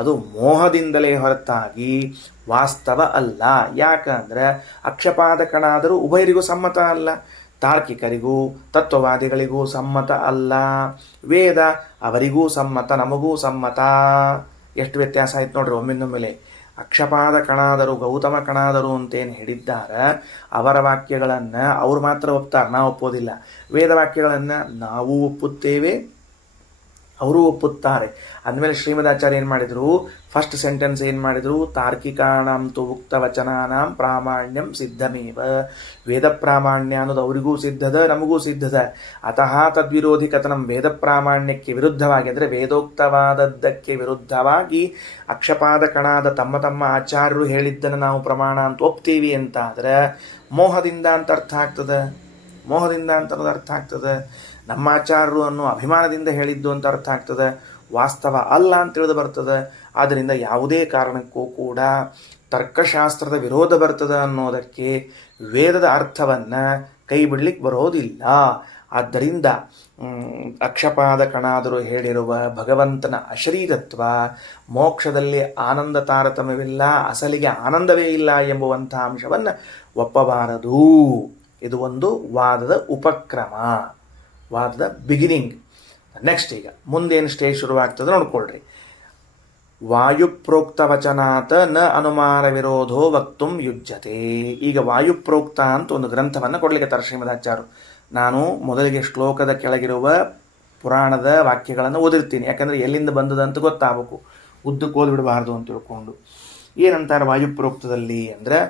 ಅದು ಮೋಹದಿಂದಲೇ ಹೊರತಾಗಿ ವಾಸ್ತವ ಅಲ್ಲ. ಯಾಕಂದರೆ ಅಕ್ಷಪಾದ ಕಣಾದರು ಉಭಯರಿಗೂ ಸಮ್ಮತ ಅಲ್ಲ, ತಾರ್ಕಿಕರಿಗೂ ತತ್ವವಾದಿಗಳಿಗೂ ಸಮ್ಮತ ಅಲ್ಲ. ವೇದ ಅವರಿಗೂ ಸಮ್ಮತ, ನಮಗೂ ಸಮ್ಮತ. ಎಷ್ಟು ವ್ಯತ್ಯಾಸ ಆಯ್ತು ನೋಡ್ರಿ ಒಮ್ಮಿಂದೊಮ್ಮೆಲೆ. ಅಕ್ಷಪಾದ ಕಣಾದರು, ಗೌತಮ ಕಣಾದರು ಅಂತೇನು ಹೇಳಿದ್ದಾರೆ, ಅವರ ವಾಕ್ಯಗಳನ್ನು ಅವ್ರು ಮಾತ್ರ ಒಪ್ತಾರೆ, ನಾವು ಒಪ್ಪೋದಿಲ್ಲ. ವೇದ ವಾಕ್ಯಗಳನ್ನು ನಾವು ಒಪ್ಪುತ್ತೇವೆ, ಅವರು ಒಪ್ಪುತ್ತಾರೆ. ಅಂದಮೇಲೆ ಶ್ರೀಮದಾಚಾರ್ಯ ಏನು ಮಾಡಿದರು? ಫಸ್ಟ್ ಸೆಂಟೆನ್ಸ್ ಏನು ಮಾಡಿದರು? ತಾರ್ಕಿಕಾಣಂ ತು ಉಕ್ತ ವಚನಾನಾಂ ಪ್ರಾಮಾಣ್ಯಂ ಸಿದ್ಧಮೇವ. ವೇದ ಪ್ರಾಮಾಣ್ಯ ಅನ್ನೋದು ಅವರಿಗೂ ಸಿದ್ಧದ, ನಮಗೂ ಸಿದ್ಧದ. ಅತಃ ತದ್ವಿರೋಧಿ ಕಥನಂ, ವೇದ ಪ್ರಾಮಾಣ್ಯಕ್ಕೆ ವಿರುದ್ಧವಾಗಿ ಅಂದರೆ ವೇದೋಕ್ತವಾದದ್ದಕ್ಕೆ ವಿರುದ್ಧವಾಗಿ ಅಕ್ಷಪಾದ ಕಣಾದ ತಮ್ಮ ಆಚಾರ್ಯರು ಹೇಳಿದ್ದನ್ನು ನಾವು ಪ್ರಮಾಣ ಅಂತ ಒಪ್ತೀವಿ ಅಂತ ಆದರೆ ಮೋಹದಿಂದ ಅಂತ ಅರ್ಥ ಆಗ್ತದೆ. ಅರ್ಥ ಆಗ್ತದೆ. ನಮ್ಮ ಆಚಾರ್ಯರು ಅನ್ನೋ ಅಭಿಮಾನದಿಂದ ಹೇಳಿದ್ದು ಅಂತ ಅರ್ಥ ಆಗ್ತದೆ, ವಾಸ್ತವ ಅಲ್ಲ ಅಂತ ತಿಳಿದು ಬರ್ತದೆ. ಆದ್ದರಿಂದ ಯಾವುದೇ ಕಾರಣಕ್ಕೂ ಕೂಡ ತರ್ಕಶಾಸ್ತ್ರದ ವಿರೋಧ ಬರ್ತದೆ ಅನ್ನೋದಕ್ಕೆ ವೇದದ ಅರ್ಥವನ್ನು ಕೈ ಬಿಡ್ಲಿಕ್ಕೆ ಬರೋದಿಲ್ಲ. ಆದ್ದರಿಂದ ಅಕ್ಷಪಾದ ಕಣಾದರು ಹೇಳಿರುವ ಭಗವಂತನ ಅಶರೀರತ್ವ, ಮೋಕ್ಷದಲ್ಲಿ ಆನಂದ ತಾರತಮ್ಯವಿಲ್ಲ, ಅಸಲಿಗೆ ಆನಂದವೇ ಇಲ್ಲ ಎಂಬುವಂಥ ಅಂಶವನ್ನು ಒಪ್ಪಬಾರದು. ಇದು ಒಂದು ವಾದದ ಉಪಕ್ರಮ, ವಾದದ ಬಿಗಿನಿಂಗ್. ನೆಕ್ಸ್ಟ್ ಈಗ ಮುಂದೇನು ಸ್ಟೇಜ್ ಶುರುವಾಗ್ತದೆ ನೋಡ್ಕೊಳ್ರಿ. ವಾಯುಪ್ರೋಕ್ತ ವಚನಾತ್ ನ ಅನುಮಾನ ವಿರೋಧೋ ವಕ್ತುಂ ಯುಜ್ಯತೆ. ಈಗ ವಾಯುಪ್ರೋಕ್ತ ಅಂತ ಒಂದು ಗ್ರಂಥವನ್ನು ಕೊಡ್ಲಿಕ್ಕೆ ಶ್ರೀಮದಾಚಾರ್ಯರು. ನಾನು ಮೊದಲಿಗೆ ಶ್ಲೋಕದ ಕೆಳಗಿರುವ ಪುರಾಣದ ವಾಕ್ಯಗಳನ್ನು ಓದಿರ್ತೀನಿ, ಯಾಕಂದರೆ ಎಲ್ಲಿಂದ ಬಂದದಂತ ಗೊತ್ತಾಗಬೇಕು, ಉದ್ದಕ್ಕೆ ಓದ್ಬಿಡಬಾರ್ದು ಅಂತ ತಿಳ್ಕೊಂಡು. ಏನಂತಾರೆ ವಾಯುಪ್ರೋಕ್ತದಲ್ಲಿ ಅಂದರೆ,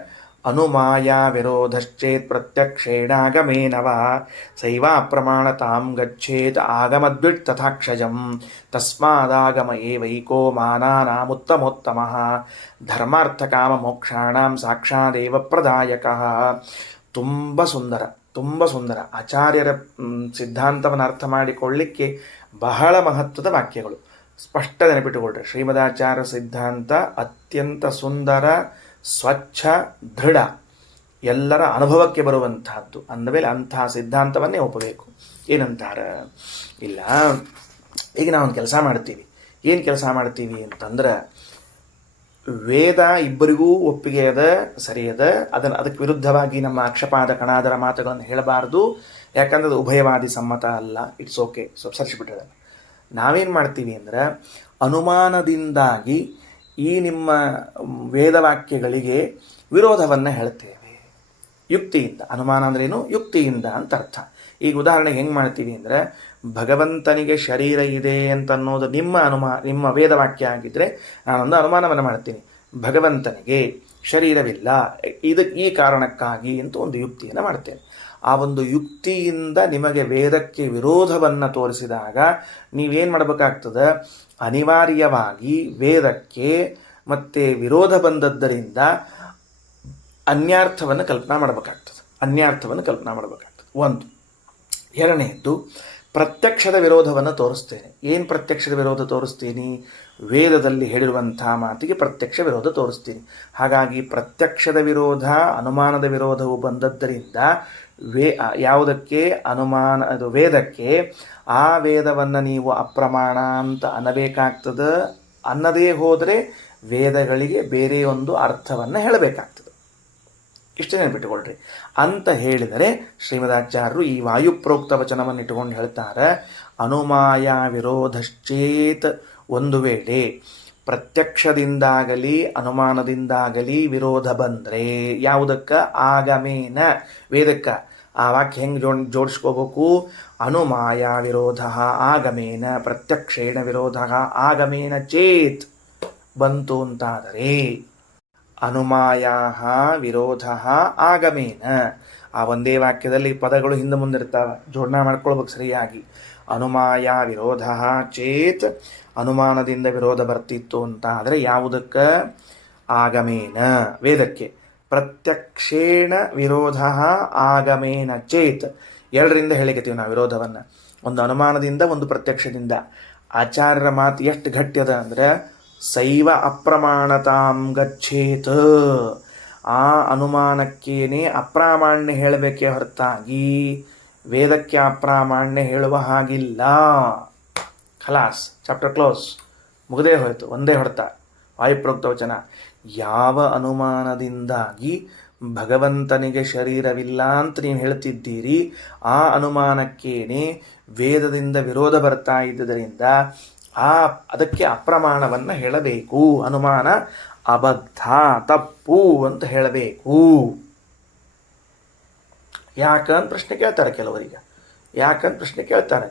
ಅನುಮಾಯ ವಿರೋಧಶ್ಚೇತ್ ಪ್ರತ್ಯಕ್ಷೇಣಾಗಮೇನವ ಸೈವ ಪ್ರಮಾಣತಾಂ ಗಚ್ಚೇತ್ ಆಗಮದ್ಬಿಟ್ ತಥಾಕ್ಷಜಂ ತಸ್ಮಾದಾಗಮ ಏವೈಕೋ ಮಾನಾನಾಮುತ್ತಮೋತ್ತಮಃ ಧರ್ಮಾರ್ಥಕಾಮ ಮೋಕ್ಷಾಣಾಂ ಸಾಕ್ಷಾದೇವ ಪ್ರದಾಯಕಃ. ತುಂಬ ಸುಂದರ ಆಚಾರ್ಯರ ಸಿದ್ಧಾಂತವನ್ನು ಅರ್ಥ ಮಾಡಿಕೊಳ್ಳಿಕ್ಕೆ ಬಹಳ ಮಹತ್ವದ ವಾಕ್ಯಗಳು. ಸ್ಪಷ್ಟ ನೆನಪಿಟ್ಟುಕೊಳ್ರಿ, ಶ್ರೀಮದಾಚಾರ್ಯ ಸಿದ್ಧಾಂತ ಅತ್ಯಂತ ಸುಂದರ, ಸ್ವಚ್ಛ, ದೃಢ, ಎಲ್ಲರ ಅನುಭವಕ್ಕೆ ಬರುವಂತಹದ್ದು. ಅಂದಮೇಲೆ ಅಂತಹ ಸಿದ್ಧಾಂತವನ್ನೇ ಒಪ್ಪಬೇಕು. ಏನಂತಾರ? ಇಲ್ಲ, ಈಗ ನಾವೊಂದು ಕೆಲಸ ಮಾಡ್ತೀವಿ. ಏನು ಕೆಲಸ ಮಾಡ್ತೀವಿ ಅಂತಂದ್ರೆ, ವೇದ ಇಬ್ಬರಿಗೂ ಒಪ್ಪಿಗೆ ಅದ, ಸರಿ ಅದ, ಅದಕ್ಕೆ ವಿರುದ್ಧವಾಗಿ ನಮ್ಮ ಅಕ್ಷಪಾದ ಕಣಾದರ ಮಾತುಗಳನ್ನು ಹೇಳಬಾರ್ದು. ಯಾಕಂದ್ರೆ ಅದು ಉಭಯವಾದಿ ಸಮ್ಮತ ಅಲ್ಲ. ಇಟ್ಸ್ ಓಕೆ, ಸ್ವಲ್ಪ ಸರಿಸಿಬಿಟ್ರೆ. ನಾವೇನು ಮಾಡ್ತೀವಿ ಅಂದ್ರೆ, ಅನುಮಾನದಿಂದಾಗಿ ಈ ನಿಮ್ಮ ವೇದವಾಕ್ಯಗಳಿಗೆ ವಿರೋಧವನ್ನು ಹೇಳ್ತೇವೆ. ಯುಕ್ತಿಯಿಂದ. ಅನುಮಾನ ಅಂದ್ರೇನು? ಯುಕ್ತಿಯಿಂದ ಅಂತ ಅರ್ಥ. ಈಗ ಉದಾಹರಣೆಗೆ ಹೆಂಗೆ ಮಾಡ್ತೀವಿ ಅಂದರೆ, ಭಗವಂತನಿಗೆ ಶರೀರ ಇದೆ ಅಂತ ಅನ್ನೋದು ನಿಮ್ಮ ವೇದವಾಕ್ಯ ಆಗಿದ್ದರೆ, ನಾನೊಂದು ಅನುಮಾನವನ್ನು ಮಾಡ್ತೀನಿ, ಭಗವಂತನಿಗೆ ಶರೀರವಿಲ್ಲ, ಈ ಕಾರಣಕ್ಕಾಗಿ ಅಂತ ಒಂದು ಯುಕ್ತಿಯನ್ನು ಮಾಡ್ತೇನೆ. ಆ ಒಂದು ಯುಕ್ತಿಯಿಂದ ನಿಮಗೆ ವೇದಕ್ಕೆ ವಿರೋಧವನ್ನು ತೋರಿಸಿದಾಗ ನೀವೇನು ಮಾಡಬೇಕಾಗ್ತದೆ? ಅನಿವಾರ್ಯವಾಗಿ ವೇದಕ್ಕೆ ಮತ್ತೆ ವಿರೋಧ ಬಂದದ್ದರಿಂದ ಅನ್ಯಾರ್ಥವನ್ನು ಕಲ್ಪನಾ ಮಾಡಬೇಕಾಗ್ತದೆ. ಒಂದು. ಎರಡನೆಯದ್ದು, ಪ್ರತ್ಯಕ್ಷದ ವಿರೋಧವನ್ನು ತೋರಿಸ್ತೇನೆ. ಏನು ಪ್ರತ್ಯಕ್ಷದ ವಿರೋಧ ತೋರಿಸ್ತೀನಿ? ವೇದದಲ್ಲಿ ಹೇಳಿರುವಂಥ ಮಾತಿಗೆ ಪ್ರತ್ಯಕ್ಷ ವಿರೋಧ ತೋರಿಸ್ತೀನಿ. ಹಾಗಾಗಿ ಪ್ರತ್ಯಕ್ಷದ ವಿರೋಧ, ಅನುಮಾನದ ವಿರೋಧವು ಬಂದದ್ದರಿಂದ ಯಾವುದಕ್ಕೆ? ಅದು ವೇದಕ್ಕೆ. ಆ ವೇದವನ್ನು ನೀವು ಅಪ್ರಮಾಣ ಅಂತ ಅನ್ನಬೇಕಾಗ್ತದೆ. ಅನ್ನದೇ ಹೋದರೆ ವೇದಗಳಿಗೆ ಬೇರೆ ಒಂದು ಅರ್ಥವನ್ನು ಹೇಳಬೇಕಾಗ್ತದೆ. ಇಷ್ಟೇ ನೆನಪಿಟ್ಟುಕೊಳ್ರಿ. ಅಂತ ಹೇಳಿದರೆ ಶ್ರೀಮದಾಚಾರ್ಯರು ಈ ವಾಯುಪ್ರೋಕ್ತ ವಚನವನ್ನು ಇಟ್ಟುಕೊಂಡು ಹೇಳ್ತಾರೆ, ಅನುಮಾಯ ವಿರೋಧಶ್ಚೇತ್, ಒಂದು ವೇಳೆ ಪ್ರತ್ಯಕ್ಷದಿಂದಾಗಲಿ ಅನುಮಾನದಿಂದಾಗಲಿ ವಿರೋಧ ಬಂದರೆ, ಯಾವುದಕ್ಕೆ? ಆಗಮೇನ, ವೇದಕ್ಕೆ. ಆ ವಾಕ್ಯ ಹೆಂಗೆ ಜೋಡಿಸ್ಕೋಬೇಕು? ಅನುಮಾಯ ವಿರೋಧ ಆಗಮೇನ, ಪ್ರತ್ಯಕ್ಷೇಣ ವಿರೋಧ ಆಗಮೇನ ಚೇತ್ ಬಂತು ಅಂತಾದರೆ, ಅನುಮಾಯ ವಿರೋಧ ಆಗಮೇನ. ಆ ಒಂದೇ ವಾಕ್ಯದಲ್ಲಿ ಪದಗಳು ಹಿಂದೆ ಮುಂದಿರ್ತಾವೆ, ಜೋಡಣೆ ಮಾಡ್ಕೊಳ್ಬೇಕು ಸರಿಯಾಗಿ. ಅನುಮಾಯ ವಿರೋಧ ಚೇತ್, ಅನುಮಾನದಿಂದ ವಿರೋಧ ಬರ್ತಿತ್ತು ಅಂತ ಆದರೆ ಯಾವುದಕ್ಕೆ? ಆಗಮೇನ, ವೇದಕ್ಕೆ. ಪ್ರತ್ಯಕ್ಷೇಣ ವಿರೋಧ ಆಗಮೇನ ಚೇತ್, ಎರಡರಿಂದ ಹೇಳಿಕತ್ತೀವಿ ನಾವು ವಿರೋಧವನ್ನು. ಒಂದು ಅನುಮಾನದಿಂದ, ಒಂದು ಪ್ರತ್ಯಕ್ಷದಿಂದ. ಆಚಾರ್ಯರ ಮಾತು ಎಷ್ಟು ಗಟ್ಟ್ಯದ ಅಂದರೆ, ಸೈವ ಅಪ್ರಮಾಣತಾಂ ಗಚ್ಚೇತ್. ಆ ಅನುಮಾನಕ್ಕೇನೆ ಅಪ್ರಾಮಾಣ್ಯ ಹೇಳಬೇಕೇ ಹೊರತಾಗಿ ವೇದಕ್ಕೆ ಅಪ್ರಾಮಾಣ್ಯ ಹೇಳುವ ಹಾಗಿಲ್ಲ. ಖಲಾಸ್, ಚಾಪ್ಟರ್ ಕ್ಲೋಸ್, ಮುಗದೇ ಹೋಯಿತು. ಒಂದೇ ಹೊಡೆತ ವಾಯುಪ್ರೋಕ್ತ ವಚನ. ಯಾವ ಅನುಮಾನದಿಂದಾಗಿ ಭಗವಂತನಿಗೆ ಶರೀರವಿಲ್ಲ ಅಂತ ನೀವು ಹೇಳ್ತಿದ್ದೀರಿ, ಆ ಅನುಮಾನಕ್ಕೇನೆ ವೇದದಿಂದ ವಿರೋಧ ಬರ್ತಾ ಇದ್ದುದರಿಂದ ಅದಕ್ಕೆ ಅಪ್ರಮಾಣವನ್ನು ಹೇಳಬೇಕು. ಅನುಮಾನ ಅಬದ್ಧ, ತಪ್ಪು ಅಂತ ಹೇಳಬೇಕು. ಯಾಕಂತ ಪ್ರಶ್ನೆ ಕೇಳ್ತಾರೆ ಕೆಲವರಿಗೆ.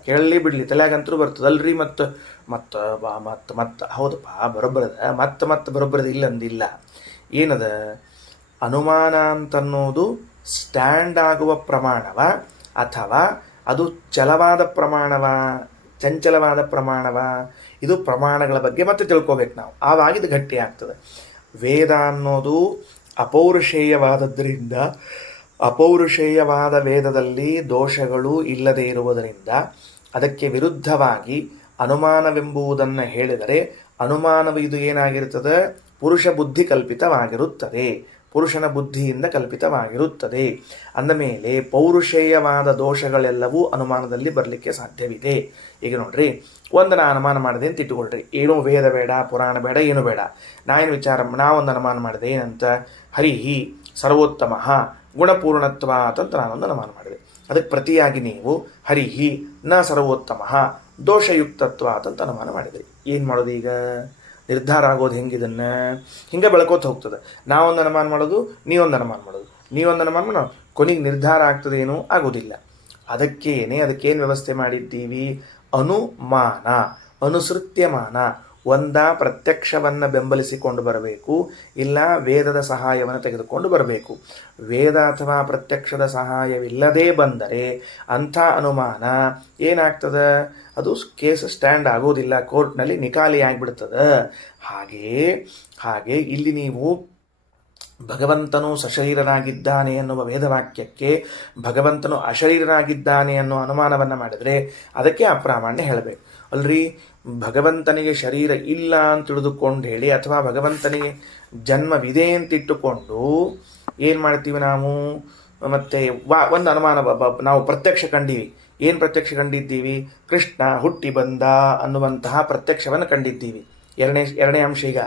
ಕೇಳಲಿ ಬಿಡಲಿ, ತಲೆಯಾಗಂತರೂ ಬರ್ತದಲ್ರಿ. ಮತ್ತು ಹೌದಪ್ಪ, ಬರೋಬ್ಬರದ, ಮತ್ತೆ ಬರೋಬ್ಬರದ ಇಲ್ಲ ಅಂದಿಲ್ಲ. ಏನದ? ಅನುಮಾನ ಅಂತನ್ನೋದು ಸ್ಟ್ಯಾಂಡ್ ಆಗುವ ಪ್ರಮಾಣವ, ಅಥವಾ ಅದು ಚಂಚಲವಾದ ಪ್ರಮಾಣವ? ಇದು ಪ್ರಮಾಣಗಳ ಬಗ್ಗೆ ಮತ್ತೆ ತಿಳ್ಕೋಬೇಕು ನಾವು. ಆವಾಗ ಇದು ಗಟ್ಟಿ ಆಗ್ತದೆ. ವೇದ ಅನ್ನೋದು ಅಪೌರುಷೇಯವಾದದ್ದರಿಂದ, ಅಪೌರುಷೇಯವಾದ ವೇದದಲ್ಲಿ ದೋಷಗಳು ಇಲ್ಲದೇ ಇರುವುದರಿಂದ ಅದಕ್ಕೆ ವಿರುದ್ಧವಾಗಿ ಅನುಮಾನವೆಂಬುದನ್ನು ಹೇಳಿದರೆ, ಅನುಮಾನವು ಇದು ಏನಾಗಿರುತ್ತದೆ? ಪುರುಷ ಬುದ್ಧಿ ಕಲ್ಪಿತವಾಗಿರುತ್ತದೆ, ಪುರುಷನ ಬುದ್ಧಿಯಿಂದ ಕಲ್ಪಿತವಾಗಿರುತ್ತದೆ. ಅಂದಮೇಲೆ ಪೌರುಷೇಯವಾದ ದೋಷಗಳೆಲ್ಲವೂ ಅನುಮಾನದಲ್ಲಿ ಬರಲಿಕ್ಕೆ ಸಾಧ್ಯವಿದೆ. ಈಗ ನೋಡ್ರಿ, ನಾನು ಅನುಮಾನ ಮಾಡಿದೆ ಅಂತ ಇಟ್ಟುಕೊಳ್ರಿ. ಏನೂ ವೇದ ಬೇಡ, ಪುರಾಣ ಬೇಡ, ಏನೂ ಬೇಡ. ನಾವೊಂದು ಅನುಮಾನ ಮಾಡಿದೆ. ಏನಂತ? ಹರಿಹಿ ಸರ್ವೋತ್ತಮ ಗುಣಪೂರ್ಣತ್ವ ಅಂತ ನಾನೊಂದು ಅನುಮಾನ ಮಾಡಿದೆ. ಅದಕ್ಕೆ ಪ್ರತಿಯಾಗಿ ನೀವು ಹರಿಹಿ ನ ಸರ್ವೋತ್ತಮ ದೋಷಯುಕ್ತತ್ವ ಅಂತ ಅನುಮಾನ ಮಾಡಿದ್ರಿ. ಏನು ಮಾಡೋದು ಈಗ? ನಿರ್ಧಾರ ಆಗೋದು ಹೆಂಗಿದನ್ನು? ಹಿಂಗೆ ಬೆಳ್ಕೋತ ಹೋಗ್ತದೆ. ನಾವೊಂದು ಅನುಮಾನ ಮಾಡೋದು, ನೀವೊಂದು ಅನುಮಾನ ಮಾಡೋದು, ನೀವೊಂದು ಅನುಮಾನ ಮಾಡೋದು, ಕೊನೆಗೆ ನಿರ್ಧಾರ ಆಗ್ತದೇನೂ ಆಗೋದಿಲ್ಲ. ಅದಕ್ಕೇನು ವ್ಯವಸ್ಥೆ ಮಾಡಿದ್ದೀವಿ? ಅನುಮಾನ, ಅನುಸೃತ್ಯಮಾನ. ಪ್ರತ್ಯಕ್ಷವನ್ನು ಬೆಂಬಲಿಸಿಕೊಂಡು ಬರಬೇಕು, ಇಲ್ಲ ವೇದದ ಸಹಾಯವನ್ನು ತೆಗೆದುಕೊಂಡು ಬರಬೇಕು. ವೇದ ಅಥವಾ ಪ್ರತ್ಯಕ್ಷದ ಸಹಾಯವಿಲ್ಲದೇ ಬಂದರೆ ಅಂಥ ಅನುಮಾನ ಏನಾಗ್ತದೆ? ಅದು ಕೇಸ್ ಸ್ಟ್ಯಾಂಡ್ ಆಗೋದಿಲ್ಲ, ಕೋರ್ಟ್ನಲ್ಲಿ ನಿಕಾಲಿ ಆಗಿಬಿಡ್ತದೆ. ಹಾಗೆ ಇಲ್ಲಿ ನೀವು ಭಗವಂತನು ಸಶರೀರನಾಗಿದ್ದಾನೆ ಎನ್ನುವ ವೇದವಾಕ್ಯಕ್ಕೆ ಭಗವಂತನು ಅಶರೀರನಾಗಿದ್ದಾನೆ ಅನ್ನುವ ಅನುಮಾನವನ್ನು ಮಾಡಿದರೆ ಅದಕ್ಕೆ ಅಪ್ರಾಮಾಣ್ಯ ಹೇಳಬೇಕು. ಅಲ್ರಿ ಭಗವಂತನಿಗೆ ಶರೀರ ಇಲ್ಲ ಅಂತ ತಿಳಿದುಕೊಂಡು ಹೇಳಿ ಅಥವಾ ಭಗವಂತನಿಗೆ ಜನ್ಮವಿದೆ ಅಂತ ಇಟ್ಟುಕೊಂಡು ಏನು ಮಾಡ್ತೀವಿ ನಾವು? ಮತ್ತೆ ಒಂದು ಅನುಮಾನ, ನಾವು ಪ್ರತ್ಯಕ್ಷ ಕಂಡೀವಿ. ಏನು ಪ್ರತ್ಯಕ್ಷ ಕಂಡಿದ್ದೀವಿ? ಕೃಷ್ಣ ಹುಟ್ಟಿ ಬಂದ ಅನ್ನುವಂತಹ ಪ್ರತ್ಯಕ್ಷವನ್ನು ಕಂಡಿದ್ದೀವಿ. ಎರಡನೇ ಅಂಶ ಈಗ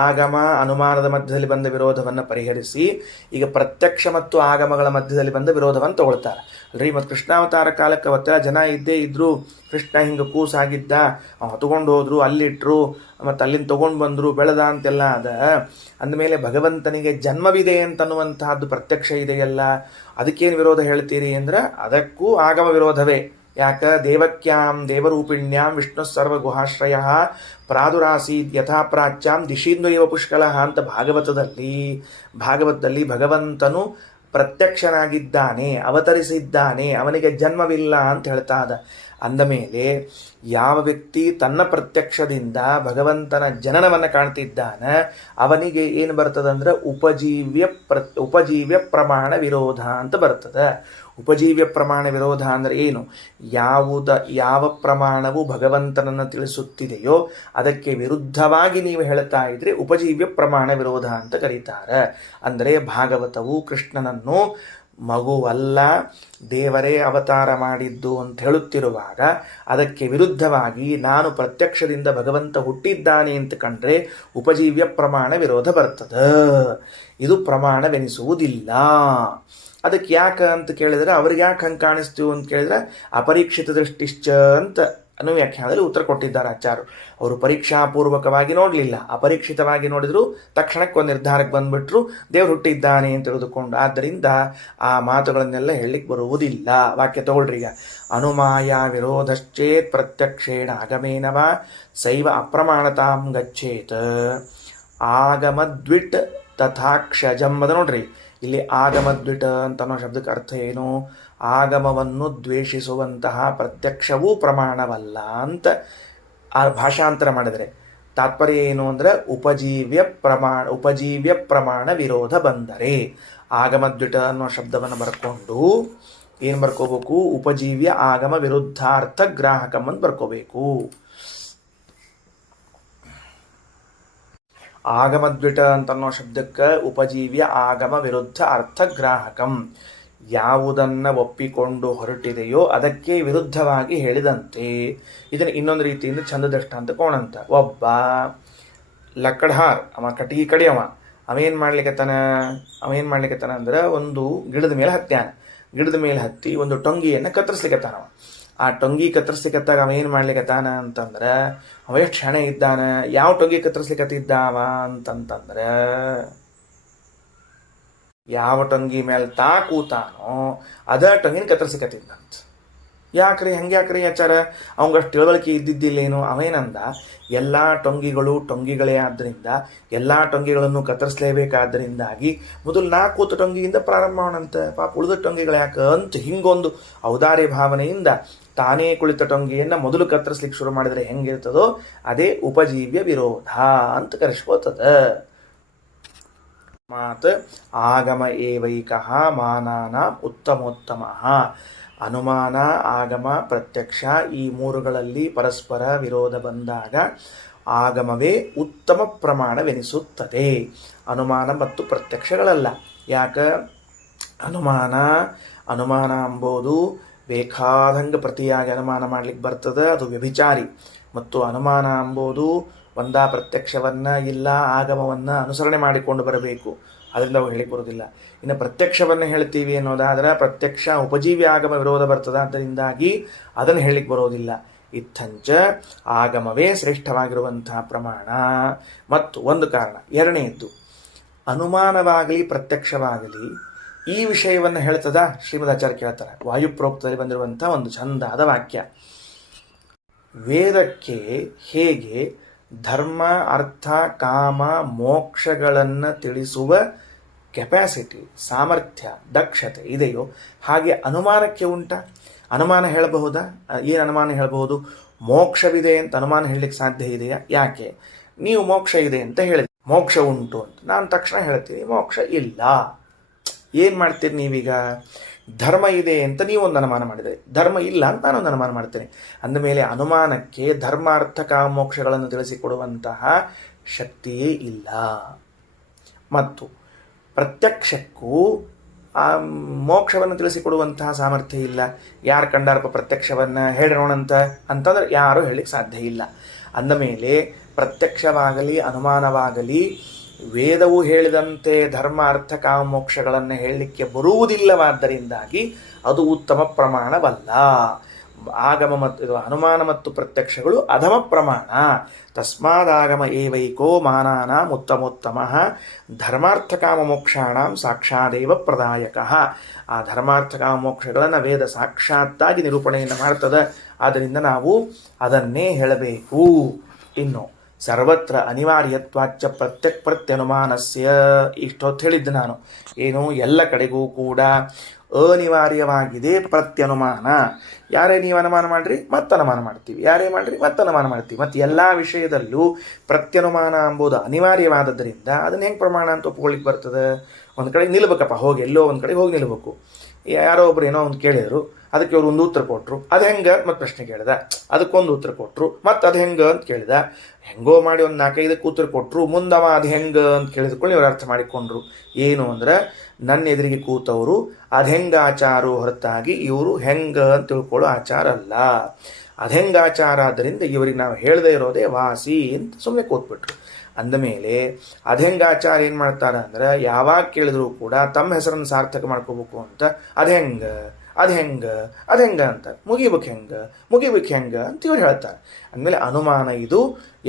ಆಗಮ ಅನುಮಾನದ ಮಧ್ಯದಲ್ಲಿ ಬಂದ ವಿರೋಧವನ್ನು ಪರಿಹರಿಸಿ ಈಗ ಪ್ರತ್ಯಕ್ಷ ಮತ್ತು ಆಗಮಗಳ ಮಧ್ಯದಲ್ಲಿ ಬಂದ ವಿರೋಧವನ್ನು ತಗೊಳ್ತಾರೆ. ಅಲ್ರಿ ಮತ್ತು ಕೃಷ್ಣಾವತಾರ ಕಾಲಕ್ಕೆ ಅವತ್ತ ಜನ ಇದ್ದೇ ಇದ್ರು, ಕೃಷ್ಣ ಹಿಂಗೆ ಕೂಸಾಗಿದ್ದ, ಹೊತ್ಕೊಂಡು ಹೋದ್ರು, ಅಲ್ಲಿಟ್ರು, ಮತ್ತು ಅಲ್ಲಿಂದ ತೊಗೊಂಡು ಬಂದರು, ಬೆಳೆದ ಅಂತೆಲ್ಲ ಅದ. ಅಂದಮೇಲೆ ಭಗವಂತನಿಗೆ ಜನ್ಮವಿದೆ ಅಂತನ್ನುವಂತಹದ್ದು ಪ್ರತ್ಯಕ್ಷ ಇದೆಯಲ್ಲ, ಅದಕ್ಕೇನು ವಿರೋಧ ಹೇಳ್ತೀರಿ ಅಂದ್ರೆ ಅದಕ್ಕೂ ಆಗಮ ವಿರೋಧವೇ. ಯಾಕ? ದೇವಕ್ಯಾಂ ದೇವರೂಪಿಣ್ಯಾಂ ವಿಷ್ಣು ಸರ್ವಗುಹಾಶ್ರಯ ಪ್ರಾದುರಾಸೀದ್ ಯಥಾ ಪ್ರಾಚ್ಯಾಂ ದಿಶೀಂದ್ವಯವ ಪುಷ್ಕಲ ಅಂತ ಭಾಗವತದಲ್ಲಿ ಭಗವಂತನು ಪ್ರತ್ಯಕ್ಷನಾಗಿದ್ದಾನೆ, ಅವತರಿಸಿದ್ದಾನೆ, ಅವನಿಗೆ ಜನ್ಮವಿಲ್ಲ ಅಂತ ಹೇಳ್ತಾ ಇದ್ದ. ಅಂದಮೇಲೆ ಯಾವ ವ್ಯಕ್ತಿ ತನ್ನ ಪ್ರತ್ಯಕ್ಷದಿಂದ ಭಗವಂತನ ಜನನವನ್ನು ಕಾಣ್ತಿದ್ದಾನೆ ಅವನಿಗೆ ಏನು ಬರ್ತದಂದ್ರೆ ಉಪಜೀವ್ಯ ಪ್ರಮಾಣ ವಿರೋಧ ಅಂತ ಬರ್ತದೆ. ಉಪಜೀವ್ಯ ಪ್ರಮಾಣ ವಿರೋಧ ಅಂದರೆ ಏನು? ಯಾವ ಪ್ರಮಾಣವು ಭಗವಂತನನ್ನು ತಿಳಿಸುತ್ತಿದೆಯೋ ಅದಕ್ಕೆ ವಿರುದ್ಧವಾಗಿ ನೀವು ಹೇಳ್ತಾ ಇದ್ರೆ ಉಪಜೀವ್ಯ ಪ್ರಮಾಣ ವಿರೋಧ ಅಂತ ಕರೀತಾರೆ. ಅಂದರೆ ಭಾಗವತವು ಕೃಷ್ಣನನ್ನು ಮಗುವಲ್ಲ, ದೇವರೇ ಅವತಾರ ಮಾಡಿದ್ದು ಅಂತ ಹೇಳುತ್ತಿರುವಾಗ ಅದಕ್ಕೆ ವಿರುದ್ಧವಾಗಿ ನಾನು ಪ್ರತ್ಯಕ್ಷದಿಂದ ಭಗವಂತ ಹುಟ್ಟಿದ್ದಾನೆ ಅಂತ ಕಂಡ್ರೆ ಉಪಜೀವ್ಯ ಪ್ರಮಾಣ ವಿರೋಧ ಬರ್ತದೆ. ಇದು ಪ್ರಮಾಣವೆನಿಸುವುದಿಲ್ಲ. ಅದಕ್ಕೆ ಯಾಕೆ ಅಂತ ಕೇಳಿದ್ರೆ, ಅವ್ರಿಗೆ ಯಾಕೆ ಹಂಗೆ ಕಾಣಿಸ್ತೀವಿ ಅಂತ ಕೇಳಿದ್ರೆ ಅಪರೀಕ್ಷಿತ ದೃಷ್ಟಿಶ್ಚ ಅಂತ ಅನ್ನೋ ವ್ಯಾಖ್ಯಾನದಲ್ಲಿ ಉತ್ತರ ಕೊಟ್ಟಿದ್ದಾರೆ ಆಚಾರ್ಯರು. ಅವರು ಪರೀಕ್ಷಾಪೂರ್ವಕವಾಗಿ ನೋಡಲಿಲ್ಲ, ಅಪರೀಕ್ಷಿತವಾಗಿ ನೋಡಿದ್ರು ತಕ್ಷಣಕ್ಕೆ ಒಂದು ನಿರ್ಧಾರಕ್ಕೆ ಬಂದ್ಬಿಟ್ರು ದೇವ್ರು ಹುಟ್ಟಿದ್ದಾನೆ ಅಂತ ತಿಳಿದುಕೊಂಡು. ಆದ್ದರಿಂದ ಆ ಮಾತುಗಳನ್ನೆಲ್ಲ ಹೇಳಲಿಕ್ಕೆ ಬರುವುದಿಲ್ಲ. ವಾಕ್ಯ ತಗೊಳ್ರಿ ಈಗ. ಅನುಮಾಯ ವಿರೋಧಶ್ಚೇತ್ ಪ್ರತ್ಯಕ್ಷೇಣ ಆಗಮೇನವ ಸೈವ ಅಪ್ರಮಾಣತಾಂ ಗಚ್ಚೇತ್ ಆಗಮದ್ವಿಟ್ ತಥಾಕ್ಷಜಂ. ಅದ ನೋಡ್ರಿ, ಇಲ್ಲಿ ಆಗಮದ್ವಿಟ ಅಂತ ಅನ್ನೋ ಶಬ್ದಕ್ಕೆ ಅರ್ಥ ಏನು? ಆಗಮವನ್ನು ದ್ವೇಷಿಸುವಂತಹ ಪ್ರತ್ಯಕ್ಷವೂ ಪ್ರಮಾಣವಲ್ಲ ಅಂತ ಆ ಭಾಷಾಂತರ ಮಾಡಿದರೆ ತಾತ್ಪರ್ಯ ಏನು ಅಂದರೆ ಉಪಜೀವ್ಯ ಪ್ರಮಾಣ ವಿರೋಧ ಬಂದರೆ ಆಗಮದ್ವಿಟ ಅನ್ನೋ ಶಬ್ದವನ್ನು ಬರ್ಕೊಂಡು ಏನು ಬರ್ಕೋಬೇಕು? ಉಪಜೀವ್ಯ ಆಗಮ ವಿರುದ್ಧಾರ್ಥ ಗ್ರಾಹಕಂ ಅಂತ ಬರ್ಕೋಬೇಕು. ಆಗಮದ್ವಿಟ ಅಂತನ್ನೋ ಶಬ್ದಕ್ಕೆ ಉಪಜೀವ್ಯ ಆಗಮ ವಿರುದ್ಧ ಅರ್ಥಗ್ರಾಹಕಂ, ಯಾವುದನ್ನು ಒಪ್ಪಿಕೊಂಡು ಹೊರಟಿದೆಯೋ ಅದಕ್ಕೆ ವಿರುದ್ಧವಾಗಿ ಹೇಳಿದಂತೆ. ಇದನ್ನು ಇನ್ನೊಂದು ರೀತಿಯಿಂದ ಚಂದದಷ್ಟ ಅಂತ ಕೋಣಂತ. ಒಬ್ಬ ಲಕ್ಕಡಹಾರ್ ಅವ ಕಟಿಗೆ ಕಡಿಯವ, ಅವೇನು ಮಾಡ್ಲಿಕ್ಕತ್ತಾನ ಅಂದ್ರೆ ಒಂದು ಗಿಡದ ಮೇಲೆ ಹತ್ತಿ ಒಂದು ಟೊಂಗಿಯನ್ನು ಕತ್ತರಿಸ್ಲಿಕ್ಕತ್ತಾನವ. ಆ ಟೊಂಗಿ ಕತ್ತರಿಸ್ಲಿಕ್ಕತ್ತಾಗ ಅವ ಏನು ಮಾಡ್ಲಿಕ್ಕತ್ತಾನ ಅಂತಂದ್ರೆ ಅವ ಎಷ್ಟು ಕ್ಷಣ ಇದ್ದಾನ. ಯಾವ ಟೊಂಗಿ ಕತ್ತರಿಸ್ಲಿಕ್ಕತ್ತಿದ್ದಾವ ಅಂತಂತಂದ್ರೆ ಯಾವ ಟೊಂಗಿ ಮೇಲೆ ಕೂತಾನೋ ಅದ ಟೊಂಗಿನ ಕತ್ತರಿಸ್ಲಿಕ್ಕತ್ತಿದ್ದಂತ. ಹಂಗ್ಯಾಕ್ರಿ ಆಚಾರ? ಅವಂಗಷ್ಟು ತಿಳುವಳಿಕೆ ಇದ್ದಿದ್ದಿಲ್ಲೇನು? ಅವೇನಂದ, ಎಲ್ಲ ಟೊಂಗಿಗಳು ಟೊಂಗಿಗಳೇ ಆದ್ದರಿಂದ ಎಲ್ಲ ಟೊಂಗಿಗಳನ್ನು ಕತ್ತರಿಸಲೇಬೇಕಾದ್ದರಿಂದಾಗಿ ಮೊದಲು ನಾ ಕೂತ ಟೊಂಗಿಯಿಂದ ಪ್ರಾರಂಭ ಮಾಡೋಣಂತ, ಪಾಪ ಉಳಿದ ಟೊಂಗಿಗಳು ಯಾಕೆ ಅಂತ ಹಿಂಗೊಂದು ಔದಾರ್ಯ ಭಾವನೆಯಿಂದ ತಾನೇ ಕುಳಿತ ಟೊಂಗಿಯನ್ನು ಮೊದಲು ಕತ್ತರಿಸ್ಲಿಕ್ಕೆ ಶುರು ಮಾಡಿದರೆ ಹೆಂಗಿರ್ತದೋ ಅದೇ ಉಪಜೀವ್ಯ ವಿರೋಧ ಅಂತ ಕರೆಸ್ಕೋತದ. ಮಾತ್ ಆಗಮ ಏವೈಕಃ ಮಾನಾನಾಂ ಉತ್ತಮೋತ್ತಮ. ಅನುಮಾನ, ಆಗಮ, ಪ್ರತ್ಯಕ್ಷ ಈ ಮೂರುಗಳಲ್ಲಿ ಪರಸ್ಪರ ವಿರೋಧ ಬಂದಾಗ ಆಗಮವೇ ಉತ್ತಮ ಪ್ರಮಾಣವೆನಿಸುತ್ತದೆ, ಅನುಮಾನ ಮತ್ತು ಪ್ರತ್ಯಕ್ಷಗಳಲ್ಲ. ಯಾಕೆ? ಅನುಮಾನ ಎಂಬುದು ಬೇಕಾದಂಗೆ ಪ್ರತಿಯಾಗಿ ಅನುಮಾನ ಮಾಡ್ಲಿಕ್ಕೆ ಬರ್ತದೆ, ಅದು ವ್ಯಭಿಚಾರಿ. ಮತ್ತು ಅನುಮಾನ ಎಂಬುದು ಒಂದ ಪ್ರತ್ಯಕ್ಷವನ್ನು ಇಲ್ಲ ಆಗಮವನ್ನು ಅನುಸರಣೆ ಮಾಡಿಕೊಂಡು ಬರಬೇಕು, ಅದರಿಂದ ಅವು ಹೇಳಿಕ್ಕೆ ಬರೋದಿಲ್ಲ. ಇನ್ನು ಪ್ರತ್ಯಕ್ಷವನ್ನು ಹೇಳ್ತೀವಿ ಅನ್ನೋದಾದ್ರೆ ಪ್ರತ್ಯಕ್ಷ ಉಪಜೀವ್ಯ ಆಗಮ ವಿರೋಧ ಬರ್ತದೆ, ಅದರಿಂದಾಗಿ ಅದನ್ನು ಹೇಳಿಕ್ಕೆ ಬರೋದಿಲ್ಲ. ಇತ್ತಂಚ ಆಗಮವೇ ಶ್ರೇಷ್ಠವಾಗಿರುವಂತಹ ಪ್ರಮಾಣ. ಮತ್ತು ಒಂದು ಕಾರಣ. ಎರಡನೆಯದ್ದು, ಅನುಮಾನವಾಗಲಿ ಪ್ರತ್ಯಕ್ಷವಾಗಲಿ ಈ ವಿಷಯವನ್ನು ಹೇಳ್ತದ ಶ್ರೀಮದಾಚಾರ್ಯ ಕೇಳ್ತಾರೆ. ವಾಯುಪ್ರೋಕ್ತದಲ್ಲಿ ಬಂದಿರುವಂಥ ಒಂದು ಚಂದಾದ ವಾಕ್ಯ. ವೇದಕ್ಕೆ ಹೇಗೆ ಧರ್ಮ, ಅರ್ಥ, ಕಾಮ, ಮೋಕ್ಷಗಳನ್ನು ತಿಳಿಸುವ ಕೆಪ್ಯಾಸಿಟಿ, ಸಾಮರ್ಥ್ಯ, ದಕ್ಷತೆ ಇದೆಯೋ ಹಾಗೆ ಅನುಮಾನಕ್ಕೆ ಉಂಟ. ಅನುಮಾನ ಹೇಳಬಹುದಾ? ಏನು ಅನುಮಾನ ಹೇಳಬಹುದು? ಮೋಕ್ಷವಿದೆ ಅಂತ ಅನುಮಾನ ಹೇಳಲಿಕ್ಕೆ ಸಾಧ್ಯ ಇದೆಯಾ? ಯಾಕೆ? ನೀವು ಮೋಕ್ಷ ಇದೆ ಅಂತ ಹೇಳಿದ್ರಿ, ಮೋಕ್ಷ ಉಂಟು ಅಂತ ನಾನು ತಕ್ಷಣ ಹೇಳ್ತೀನಿ ಮೋಕ್ಷ ಇಲ್ಲ. ಏನು ಮಾಡ್ತೀರಿ ನೀವೀಗ? ಧರ್ಮ ಇದೆ ಅಂತ ನೀವೊಂದು ಅನುಮಾನ ಮಾಡಿದರೆ, ಧರ್ಮ ಇಲ್ಲ ಅಂತ ನಾನೊಂದು ಅನುಮಾನ ಮಾಡ್ತೇನೆ. ಅಂದಮೇಲೆ ಅನುಮಾನಕ್ಕೆ ಧರ್ಮಾರ್ಥ ಕಾಮೋಕ್ಷಗಳನ್ನು ತಿಳಿಸಿಕೊಡುವಂತಹ ಶಕ್ತಿಯೇ ಇಲ್ಲ. ಮತ್ತು ಪ್ರತ್ಯಕ್ಷಕ್ಕೂ ಆ ಮೋಕ್ಷವನ್ನು ತಿಳಿಸಿಕೊಡುವಂತಹ ಸಾಮರ್ಥ್ಯ ಇಲ್ಲ. ಯಾರು ಕಂಡಾರಪ್ಪ ಪ್ರತ್ಯಕ್ಷವನ್ನು ಹೇಳೋಣಂತ ಅಂತಂದ್ರೆ ಯಾರೂ ಹೇಳಲಿಕ್ಕೆ ಸಾಧ್ಯ ಇಲ್ಲ. ಅಂದಮೇಲೆ ಪ್ರತ್ಯಕ್ಷವಾಗಲಿ ಅನುಮಾನವಾಗಲಿ ವೇದವು ಹೇಳಿದಂತೆ ಧರ್ಮ ಅರ್ಥ ಕಾಮೋಕ್ಷಗಳನ್ನು ಹೇಳಲಿಕ್ಕೆ ಬರುವುದಿಲ್ಲವಾದ್ದರಿಂದಾಗಿ ಅದು ಉತ್ತಮ ಪ್ರಮಾಣವಲ್ಲ. ಆಗಮ ಮತ್ತು ಅನುಮಾನ ಮತ್ತು ಪ್ರತ್ಯಕ್ಷಗಳು ಅಧಮ ಪ್ರಮಾಣ. ತಸ್ಮಾದಾಗಮ ಏವೈಕೋ ಮಾನಾನಾಂ ಉತ್ತಮೋತ್ತಮ ಧರ್ಮಾರ್ಥ ಕಾಮಮೋಕ್ಷಾಣಾಂ ಸಾಕ್ಷಾದೇವ ಪ್ರದಾಯಕ. ಆ ಧರ್ಮಾರ್ಥ ಕಾಮಮೋಕ್ಷಗಳನ್ನು ವೇದ ಸಾಕ್ಷಾತ್ತಾಗಿ ನಿರೂಪಣೆಯನ್ನು ಮಾಡ್ತದೆ. ಆದ್ದರಿಂದ ನಾವು ಅದನ್ನೇ ಹೇಳಬೇಕು. ಇನ್ನು ಸರ್ವತ್ರ ಅನಿವಾರ್ಯತ್ವಾಚ್ಚ ಪ್ರತ್ಯನುಮಾನಸ್ಯ, ಇಷ್ಟೊತ್ತು ಹೇಳಿದ್ದು ನಾನು. ಏನು, ಎಲ್ಲ ಕಡೆಗೂ ಕೂಡ ಅನಿವಾರ್ಯವಾಗಿದೆ ಪ್ರತ್ಯನುಮಾನ. ಯಾರೇ ನೀವು ಅನುಮಾನ ಮಾಡ್ರಿ ಮತ್ತೆ ಅನುಮಾನ ಮಾಡ್ತೀವಿ, ಯಾರೇ ಮಾಡ್ರಿ ಮತ್ತೆ ಅನುಮಾನ ಮಾಡ್ತೀವಿ. ಮತ್ತು ಎಲ್ಲ ವಿಷಯದಲ್ಲೂ ಪ್ರತ್ಯನುಮಾನ ಎಂಬುದು ಅನಿವಾರ್ಯವಾದದ್ದರಿಂದ ಅದನ್ನ ಹೆಂಗೆ ಪ್ರಮಾಣ ಅಂತ ಒಪ್ಕೊಳ್ಳಿಕ್ಕೆ ಬರ್ತದೆ? ಒಂದು ಕಡೆ ನಿಲ್ಬೇಕಪ್ಪ, ಹೋಗಿ ಎಲ್ಲೋ ಒಂದು ಕಡೆ ಹೋಗಿ ನಿಲ್ಬೇಕು. ಯಾರೋ ಒಬ್ರು ಏನೋ ಒಂದು ಕೇಳಿದ್ರು, ಅದಕ್ಕೆ ಅವ್ರು ಒಂದು ಉತ್ತರ ಕೊಟ್ಟರು, ಅದು ಹೆಂಗೆ ಮತ್ತು ಪ್ರಶ್ನೆ ಕೇಳಿದ, ಅದಕ್ಕೊಂದು ಉತ್ತರ ಕೊಟ್ಟರು, ಮತ್ತು ಅದು ಹೆಂಗೆ ಅಂತ ಕೇಳಿದ. ಹೆಂಗೋ ಮಾಡಿ ಒಂದು 4-5 ಉತ್ತರ ಕೊಟ್ಟರು. ಮುಂದವ ಅದು ಹೆಂಗೆ ಅಂತ ಕೇಳಿದ್ಕೊಂಡು ಇವ್ರು ಅರ್ಥ ಮಾಡಿಕೊಂಡ್ರು. ಏನು ಅಂದ್ರೆ, ನನ್ನ ಎದುರಿಗೆ ಕೂತವರು ಅದು ಹೆಂಗೆ ಆಚಾರ ಹೊರತಾಗಿ ಇವರು ಹೆಂಗೆ ಅಂತ ತಿಳ್ಕೊಳ್ಳೋ ಆಚಾರ ಅಲ್ಲ. ಅದು ಹೆಂಗೆ ಆಚಾರ ಆದ್ದರಿಂದ ಇವರಿಗೆ ನಾವು ಹೇಳದೇ ಇರೋದೇ ವಾಸಿ ಅಂತ ಸುಮ್ಮನೆ ಕೂತ್ಬಿಟ್ರು. ಅಂದಮೇಲೆ ಅದು ಹೆಂಗೆ ಆಚಾರ ಏನು ಮಾಡ್ತಾರೆ ಅಂದ್ರೆ, ಯಾವಾಗ ಕೇಳಿದ್ರು ಕೂಡ ತಮ್ಮ ಹೆಸರನ್ನು ಸಾರ್ಥಕ ಮಾಡ್ಕೋಬೇಕು ಅಂತ ಅದು ಹೆಂಗೆ ಅದು ಹೆಂಗೆ ಅದು ಹೆಂಗೆ ಅಂತ ಮುಗಿಬೇಕು ಹೆಂಗೆ ಅಂತ ಇವ್ರು ಹೇಳ್ತಾರೆ. ಅಂದಮೇಲೆ ಅನುಮಾನ ಇದು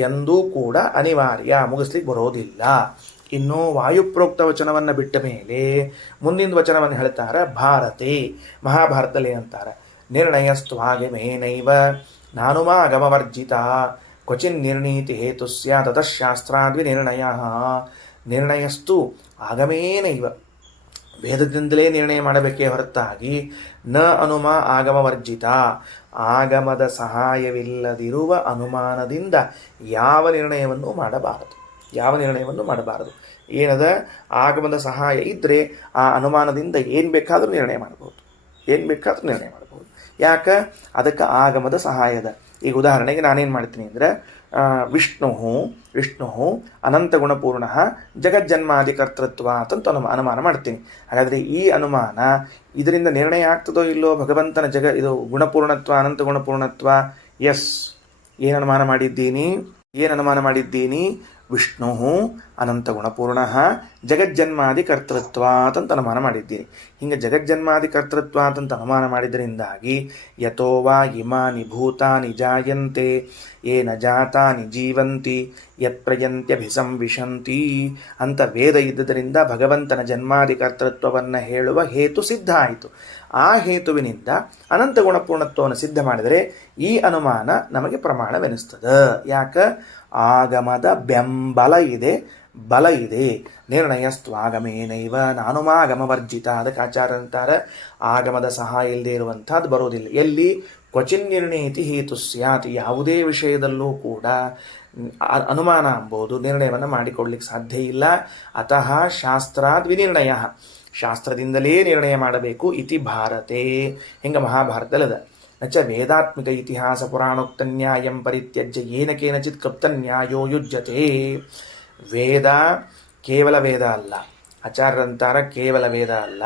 ಎಂದೂ ಕೂಡ ಅನಿವಾರ್ಯ, ಮುಗಿಸ್ಲಿಕ್ಕೆ ಬರೋದಿಲ್ಲ. ಇನ್ನು ವಾಯುಪ್ರೋಕ್ತ ವಚನವನ್ನು ಬಿಟ್ಟ ಮೇಲೆ ಮುಂದಿನ ವಚನವನ್ನು ಹೇಳ್ತಾರೆ. ಭಾರತೆ, ಮಹಾಭಾರತದಲ್ಲಿ ಅಂತಾರೆ, ನಿರ್ಣಯಸ್ತ್ವಾಗಮೇನೈವ ನಾನುಮಾಗಮವರ್ಜಿತ ಕ್ವಚಿನ್ ನಿರ್ಣೀತಿ ಹೇತುಸ್ಯ ತತಃಶಾಸ್ತ್ರಾದ್ವಿ ನಿರ್ಣಯಸ್ತು ಆಗಮೇನೈವ. ವೇದದಿಂದಲೇ ನಿರ್ಣಯ ಮಾಡಬೇಕೇ ಹೊರತಾಗಿ ನ ಅನುಮ ಆಗಮವರ್ಜಿತ, ಆಗಮದ ಸಹಾಯವಿಲ್ಲದಿರುವ ಅನುಮಾನದಿಂದ ಯಾವ ನಿರ್ಣಯವನ್ನು ಮಾಡಬಾರದು. ಏನದ ಆಗಮದ ಸಹಾಯ ಇದ್ದರೆ ಆ ಅನುಮಾನದಿಂದ ಏನು ಬೇಕಾದರೂ ನಿರ್ಣಯ ಮಾಡಬಹುದು. ಯಾಕೆ? ಅದಕ್ಕೆ ಆಗಮದ ಸಹಾಯದ. ಈಗ ಉದಾಹರಣೆಗೆ ನಾನೇನು ಮಾಡ್ತೀನಿ ಅಂದರೆ, ವಿಷ್ಣು ಅನಂತ ಗುಣಪೂರ್ಣ ಜಗಜ್ಜನ್ಮಾದಿಕರ್ತೃತ್ವ ಅಂತ ಅನುಮಾನ ಮಾಡ್ತೀನಿ. ಹಾಗಾದರೆ ಈ ಅನುಮಾನ ಇದರಿಂದ ನಿರ್ಣಯ ಆಗ್ತದೋ ಇಲ್ಲೋ? ಭಗವಂತನ ಇದು ಗುಣಪೂರ್ಣತ್ವ, ಅನಂತ ಗುಣಪೂರ್ಣತ್ವ. ಎಸ್. ಏನು ಅನುಮಾನ ಮಾಡಿದ್ದೀನಿ? ವಿಷ್ಣು ಅನಂತ ಗುಣಪೂರ್ಣ ಜಗಜ್ಜನ್ಮಾದಿ ಕರ್ತೃತ್ವ ಅಂತ ಅನುಮಾನ ಮಾಡಿದ್ದೀನಿ. ಹಿಂಗೆ ಜಗಜ್ಜನ್ಮಾದಿ ಕರ್ತೃತ್ವ ಅಂತ ಅನುಮಾನ ಮಾಡಿದ್ರಿಂದಾಗಿ ಯಥೋ ವಾ ಇಮಾನಿ ಭೂತಾನಿ ಜಾಯಂತೆ ಏನ ಜಾತಾನಿ ಜೀವಂತಿ ಯತ್ಪ್ರಯಂತ್ಯಭಿಸಂವಿಶಂತಿ ಅಂತ ವೇದ ಇದ್ದುದರಿಂದ ಭಗವಂತನ ಜನ್ಮಾದಿ ಕರ್ತೃತ್ವವನ್ನು ಹೇಳುವ ಹೇತು ಸಿದ್ಧ ಆಯಿತು. ಆ ಹೇತುವಿನಿಂದ ಅನಂತ ಗುಣಪೂರ್ಣತ್ವವನ್ನು ಸಿದ್ಧ ಮಾಡಿದರೆ ಈ ಅನುಮಾನ ನಮಗೆ ಪ್ರಮಾಣವೆನಿಸ್ತದೆ. ಯಾಕೆ? ಆಗಮದ ಬೆಂಬಲ ಇದೆ, ಬಲ ಇದೆ. ನಿರ್ಣಯಸ್ತ್ವಾಗಮೇನೈವ ನಾನುಮಾಗಮವರ್ಜಿತ. ಅದಕ್ಕೆ ಆಚಾರ ಅಂತಾರೆ, ಆಗಮದ ಸಹಾಯ ಇಲ್ಲದೆ ಇರುವಂಥದ್ದು ಬರೋದಿಲ್ಲ. ಎಲ್ಲಿ? ಕ್ವಚಿನ್ ನಿರ್ಣೀತಿ ಹೇತು ಸ್ಯಾತ್. ಯಾವುದೇ ವಿಷಯದಲ್ಲೂ ಕೂಡ ಅನುಮಾನ ಎಂಬುದು ನಿರ್ಣಯವನ್ನು ಮಾಡಿಕೊಡ್ಲಿಕ್ಕೆ ಸಾಧ್ಯ ಇಲ್ಲ. ಅತಃ ಶಾಸ್ತ್ರಾದ್ ವಿನಿರ್ಣಯ, ಶಾಸ್ತ್ರದಿಂದಲೇ ನಿರ್ಣಯ ಮಾಡಬೇಕು. ಇತಿ ಭಾರತೆ, ಹಿಂಗೆ ಮಹಾಭಾರತದಲ್ಲದ. ನಚ ವೇದಾತ್ಮಿಕ ಇತಿಹಾಸ ಪುರಾಣೋಕ್ತ ನ್ಯಾಯಂ ಪರಿತ್ಯಜ್ಯ ಏನ ಕೇನಚಿತ್ ಕಪ್ತ ನ್ಯಾಯೋ ಯುಜ್ಯತೆ. ವೇದ ಕೇವಲ ವೇದ ಅಲ್ಲ, ಆಚಾರ್ಯರಂತಾರ ಕೇವಲ ವೇದ ಅಲ್ಲ,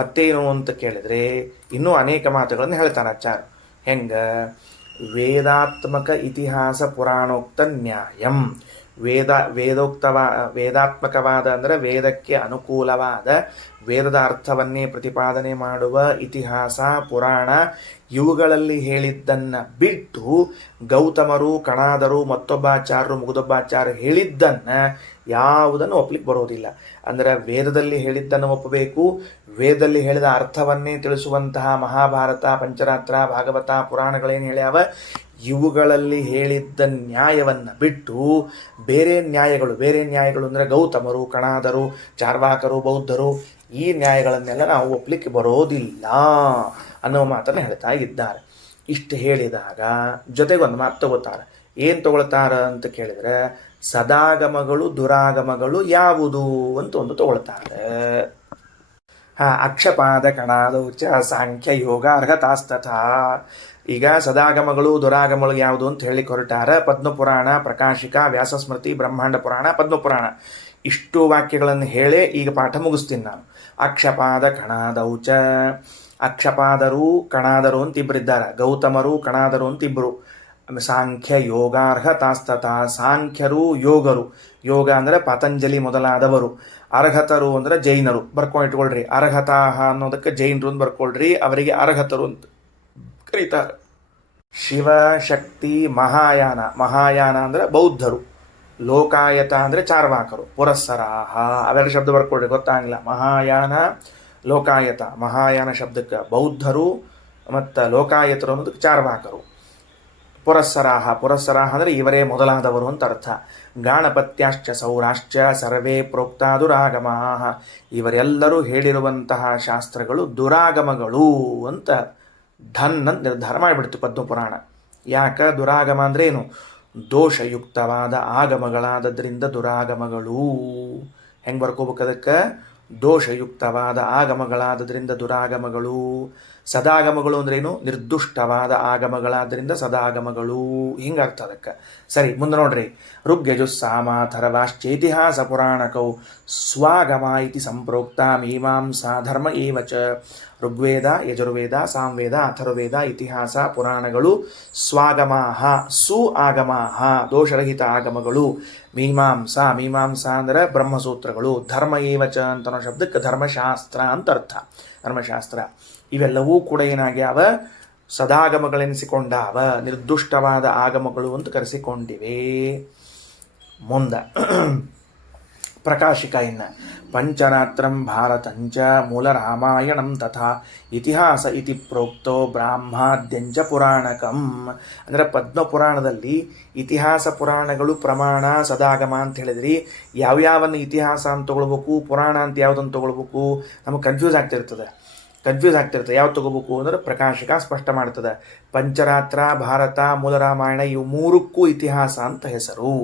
ಮತ್ತೇನು ಅಂತ ಕೇಳಿದ್ರೆ ಇನ್ನೂ ಅನೇಕ ಮಾತುಗಳನ್ನು ಹೇಳ್ತಾನೆ ಆಚಾರ್ಯ. ಹೆಂಗೆ? ವೇದಾತ್ಮಕ ಇತಿಹಾಸ ಪುರಾಣೋಕ್ತ ನ್ಯಾಯಂ. ವೇದಾತ್ಮಕವಾದ ಅಂದರೆ ವೇದಕ್ಕೆ ಅನುಕೂಲವಾದ, ವೇದದ ಅರ್ಥವನ್ನೇ ಪ್ರತಿಪಾದನೆ ಮಾಡುವ ಇತಿಹಾಸ, ಪುರಾಣ ಇವುಗಳಲ್ಲಿ ಹೇಳಿದ್ದನ್ನು ಬಿಟ್ಟು ಗೌತಮರು, ಕಣಾದರು, ಮತ್ತೊಬ್ಬಾಚಾರ್ಯರು, ಮುಗುದೊಬ್ಬಾಚಾರ್ಯರು ಹೇಳಿದ್ದನ್ನು ಯಾವುದನ್ನು ಒಪ್ಪಲಿಕ್ಕೆ ಬರೋದಿಲ್ಲ. ಅಂದರೆ ವೇದದಲ್ಲಿ ಹೇಳಿದ್ದನ್ನು ಒಪ್ಪಬೇಕು. ವೇದದಲ್ಲಿ ಹೇಳಿದ ಅರ್ಥವನ್ನೇ ತಿಳಿಸುವಂತಹ ಮಹಾಭಾರತ, ಪಂಚರಾತ್ರ, ಭಾಗವತ, ಪುರಾಣಗಳೇನು ಹೇಳ್ಯಾವ ಇವುಗಳಲ್ಲಿ ಹೇಳಿದ್ದ ನ್ಯಾಯವನ್ನು ಬಿಟ್ಟು ಬೇರೆ ನ್ಯಾಯಗಳು ಅಂದರೆ ಗೌತಮರು, ಕಣಾದರು, ಚಾರ್ವಾಕರು, ಬೌದ್ಧರು ಈ ನ್ಯಾಯಗಳನ್ನೆಲ್ಲ ನಾವು ಒಪ್ಪಲಿಕ್ಕೆ ಬರೋದಿಲ್ಲ ಅನ್ನೋ ಮಾತನ್ನು ಹೇಳ್ತಾ ಇದ್ದಾರೆ. ಇಷ್ಟು ಹೇಳಿದಾಗ ಜೊತೆಗೊಂದು ಮಾತು ತಗೋತಾರೆ. ಏನು ತಗೊಳ್ತಾರ ಅಂತ ಕೇಳಿದರೆ, ಸದಾಗಮಗಳು ದುರಾಗಮಗಳು ಯಾವುದು ಅಂತ ಒಂದು ತಗೊಳ್ತಾರೆ. ಅಕ್ಷಪಾದ ಕಣಾದೌ ಚ ಸಾಂಖ್ಯ ಯೋಗ ಅರ್ಹತಾಸ್ತಥಾ. ಈಗ ಸದಾಗಮಗಳು ದುರಾಗಮಗಳು ಯಾವುದು ಅಂತ ಹೇಳಿ ಹೊರಟಾರ. ಪದ್ಮಪುರಾಣ, ಪ್ರಕಾಶಿಕ, ವ್ಯಾಸಸ್ಮೃತಿ, ಬ್ರಹ್ಮಾಂಡ ಪುರಾಣ, ಪದ್ಮಪುರಾಣ ಇಷ್ಟು ವಾಕ್ಯಗಳನ್ನು ಹೇಳೇ ಈಗ ಪಾಠ ಮುಗಿಸ್ತೀನಿ ನಾನು. ಅಕ್ಷಪಾದ ಕಣಾದೌ ಚ, ಅಕ್ಷಪಾದರು ಕಣಾದರು ಅಂತ ಇಬ್ಬರಿದ್ದಾರೆ, ಗೌತಮರು ಕಣಾದರು ಅಂತ ಇಬ್ಬರು. ಸಾಂಖ್ಯ ಯೋಗಾರ್ಹತಾಸ್ತತ, ಸಾಂಖ್ಯರು ಯೋಗರು, ಯೋಗ ಅಂದರೆ ಪತಂಜಲಿ ಮೊದಲಾದವರು, ಅರ್ಹತರು ಅಂದರೆ ಜೈನರು. ಬರ್ಕೊಂಡು ಇಟ್ಕೊಳ್ರಿ, ಅರ್ಹತಾಹ ಅನ್ನೋದಕ್ಕೆ ಜೈನರು ಅಂತ ಬರ್ಕೊಳ್ರಿ, ಅವರಿಗೆ ಅರ್ಹತರು ಅಂತ ಕರೀತಾರೆ. ಶಿವ ಶಕ್ತಿ ಮಹಾಯಾನ, ಮಹಾಯಾನ ಅಂದರೆ ಬೌದ್ಧರು, ಲೋಕಾಯತ ಅಂದರೆ ಚಾರ್ವಾಕರು, ಪುರಸ್ಸರಾಹ ಅವೆರಡು ಶಬ್ದ ಬರ್ಕೊಳ್ರಿ, ಗೊತ್ತಾಗಿಲ್ಲ. ಮಹಾಯಾನ ಲೋಕಾಯತ, ಮಹಾಯಾನ ಶಬ್ದಕ್ಕೆ ಬೌದ್ಧರು ಮತ್ತು ಲೋಕಾಯತರು ಅನ್ನೋದಕ್ಕೆ ಚಾರ್ವಾಕರು. ಪುರಸ್ಸರಾಹ, ಪುರಸ್ಸರಾಹ ಅಂದರೆ ಇವರೇ ಮೊದಲಾದವರು ಅಂತ ಅರ್ಥ. ಗಾಣಪತ್ಯಾಶ್ಚ ಸೌರಾಶ್ಚ ಸರ್ವೇ ಪ್ರೋಕ್ತ ದುರಾಗಮ, ಇವರೆಲ್ಲರೂ ಹೇಳಿರುವಂತಹ ಶಾಸ್ತ್ರಗಳು ದುರಾಗಮಗಳು ಅಂತ ಧನ್ ಅಂತ ನಿರ್ಧಾರ ಮಾಡಿಬಿಡ್ತು ಪದ್ಮಪುರಾಣ. ಯಾಕ ದುರಾಗಮ ಅಂದ್ರೆ ಏನು? ದೋಷಯುಕ್ತವಾದ ಆಗಮಗಳಾದದ್ರಿಂದ ದುರಾಗಮಗಳು. ಹೆಂಗೆ ಬರ್ಕೋಬೇಕು ಅದಕ್ಕೆ? ದೋಷಯುಕ್ತವಾದ ಆಗಮಗಳಾದದ್ರಿಂದ ದುರಾಗಮಗಳು. ಸದಾಗಮಗಳು ಅಂದ್ರೇನು? ನಿರ್ದುಷ್ಟವಾದ ಆಗಮಗಳಾದ್ರಿಂದ ಸದಾಗಮಗಳು, ಹಿಂಗೆ ಅರ್ಥ ಅದಕ್ಕೆ. ಸರಿ, ಮುಂದೆ ನೋಡ್ರಿ. ಋಗ್ಯಜುಸ್ಸಾಮಾಥರ್ವಾಶ್ಚೇತಿಹಾಸ ಪುರಾಣಕೌ ಸ್ವಾಗಮ ಇತಿ ಸಂಪ್ರೋಕ್ತ ಮೀಮಾಂಸಾ ಧರ್ಮ ಏವ ಚ. ಋಗ್ವೇದ, ಯಜುರ್ವೇದ, ಸಾಮವೇದ, ಅಥರ್ವೇದ, ಇತಿಹಾಸ ಪುರಾಣಗಳು ಸ್ವಾಗಮಾಹ, ಸು ಆಗಮಾಹ ದೋಷರಹಿತ ಆಗಮಗಳು. ಮೀಮಾಂಸಾ, ಮೀಮಾಂಸಾ ಅಂದರೆ ಬ್ರಹ್ಮಸೂತ್ರಗಳು. ಧರ್ಮ ಏವಚ ಅಂತನೋ ಶಬ್ದಕ್ಕೆ ಧರ್ಮಶಾಸ್ತ್ರ ಅಂತ ಅರ್ಥ. ಧರ್ಮಶಾಸ್ತ್ರ ಇವೆಲ್ಲವೂ ಕೂಡ ಏನಾಗ್ಯಾವ? ಸದಾಗಮಗಳೆನಿಸಿಕೊಂಡಾವ, ನಿರ್ದುಷ್ಟವಾದ ಆಗಮಗಳು ಅಂತ ಕರೆಸಿಕೊಂಡಿವೆ. ಮುಂದ ಪ್ರಕಾಶಿಕ ಇನ್ನ ಪಂಚರಾತ್ರಂ ಭಾರತಂಚ ಮೂಲ ರಾಮಾಯಣಂ ತಥಾ ಇತಿಹಾಸ ಇತಿ ಪ್ರೋಕ್ತೋ ಬ್ರಾಹ್ಮಾದ್ಯಂಚ ಪುರಾಣಕಂ. ಅಂದರೆ ಪದ್ಮಪುರಾಣದಲ್ಲಿ ಇತಿಹಾಸ ಪುರಾಣಗಳು ಪ್ರಮಾಣ, ಸದಾಗಮ ಅಂತ ಹೇಳಿದ್ರಿ. ಯಾವ್ಯಾವನ್ನು ಇತಿಹಾಸ ಅಂತ ತಗೊಳ್ಬೇಕು, ಪುರಾಣ ಅಂತ ಯಾವುದನ್ನು ತಗೊಳ್ಬೇಕು, ನಮಗೆ ಕನ್ಫ್ಯೂಸ್ ಆಗ್ತಿರ್ತದೆ. ಯಾವ್ದು ತಗೋಬೇಕು ಅಂದ್ರೆ ಪ್ರಕಾಶಿಕ ಸ್ಪಷ್ಟ ಮಾಡ್ತದೆ. ಪಂಚರಾತ್ರ, ಭಾರತ, ಮೂಲ ರಾಮಾಯಣ ಇವು ಮೂರಕ್ಕೂ ಇತಿಹಾಸ ಅಂತ ಹೆಸರು.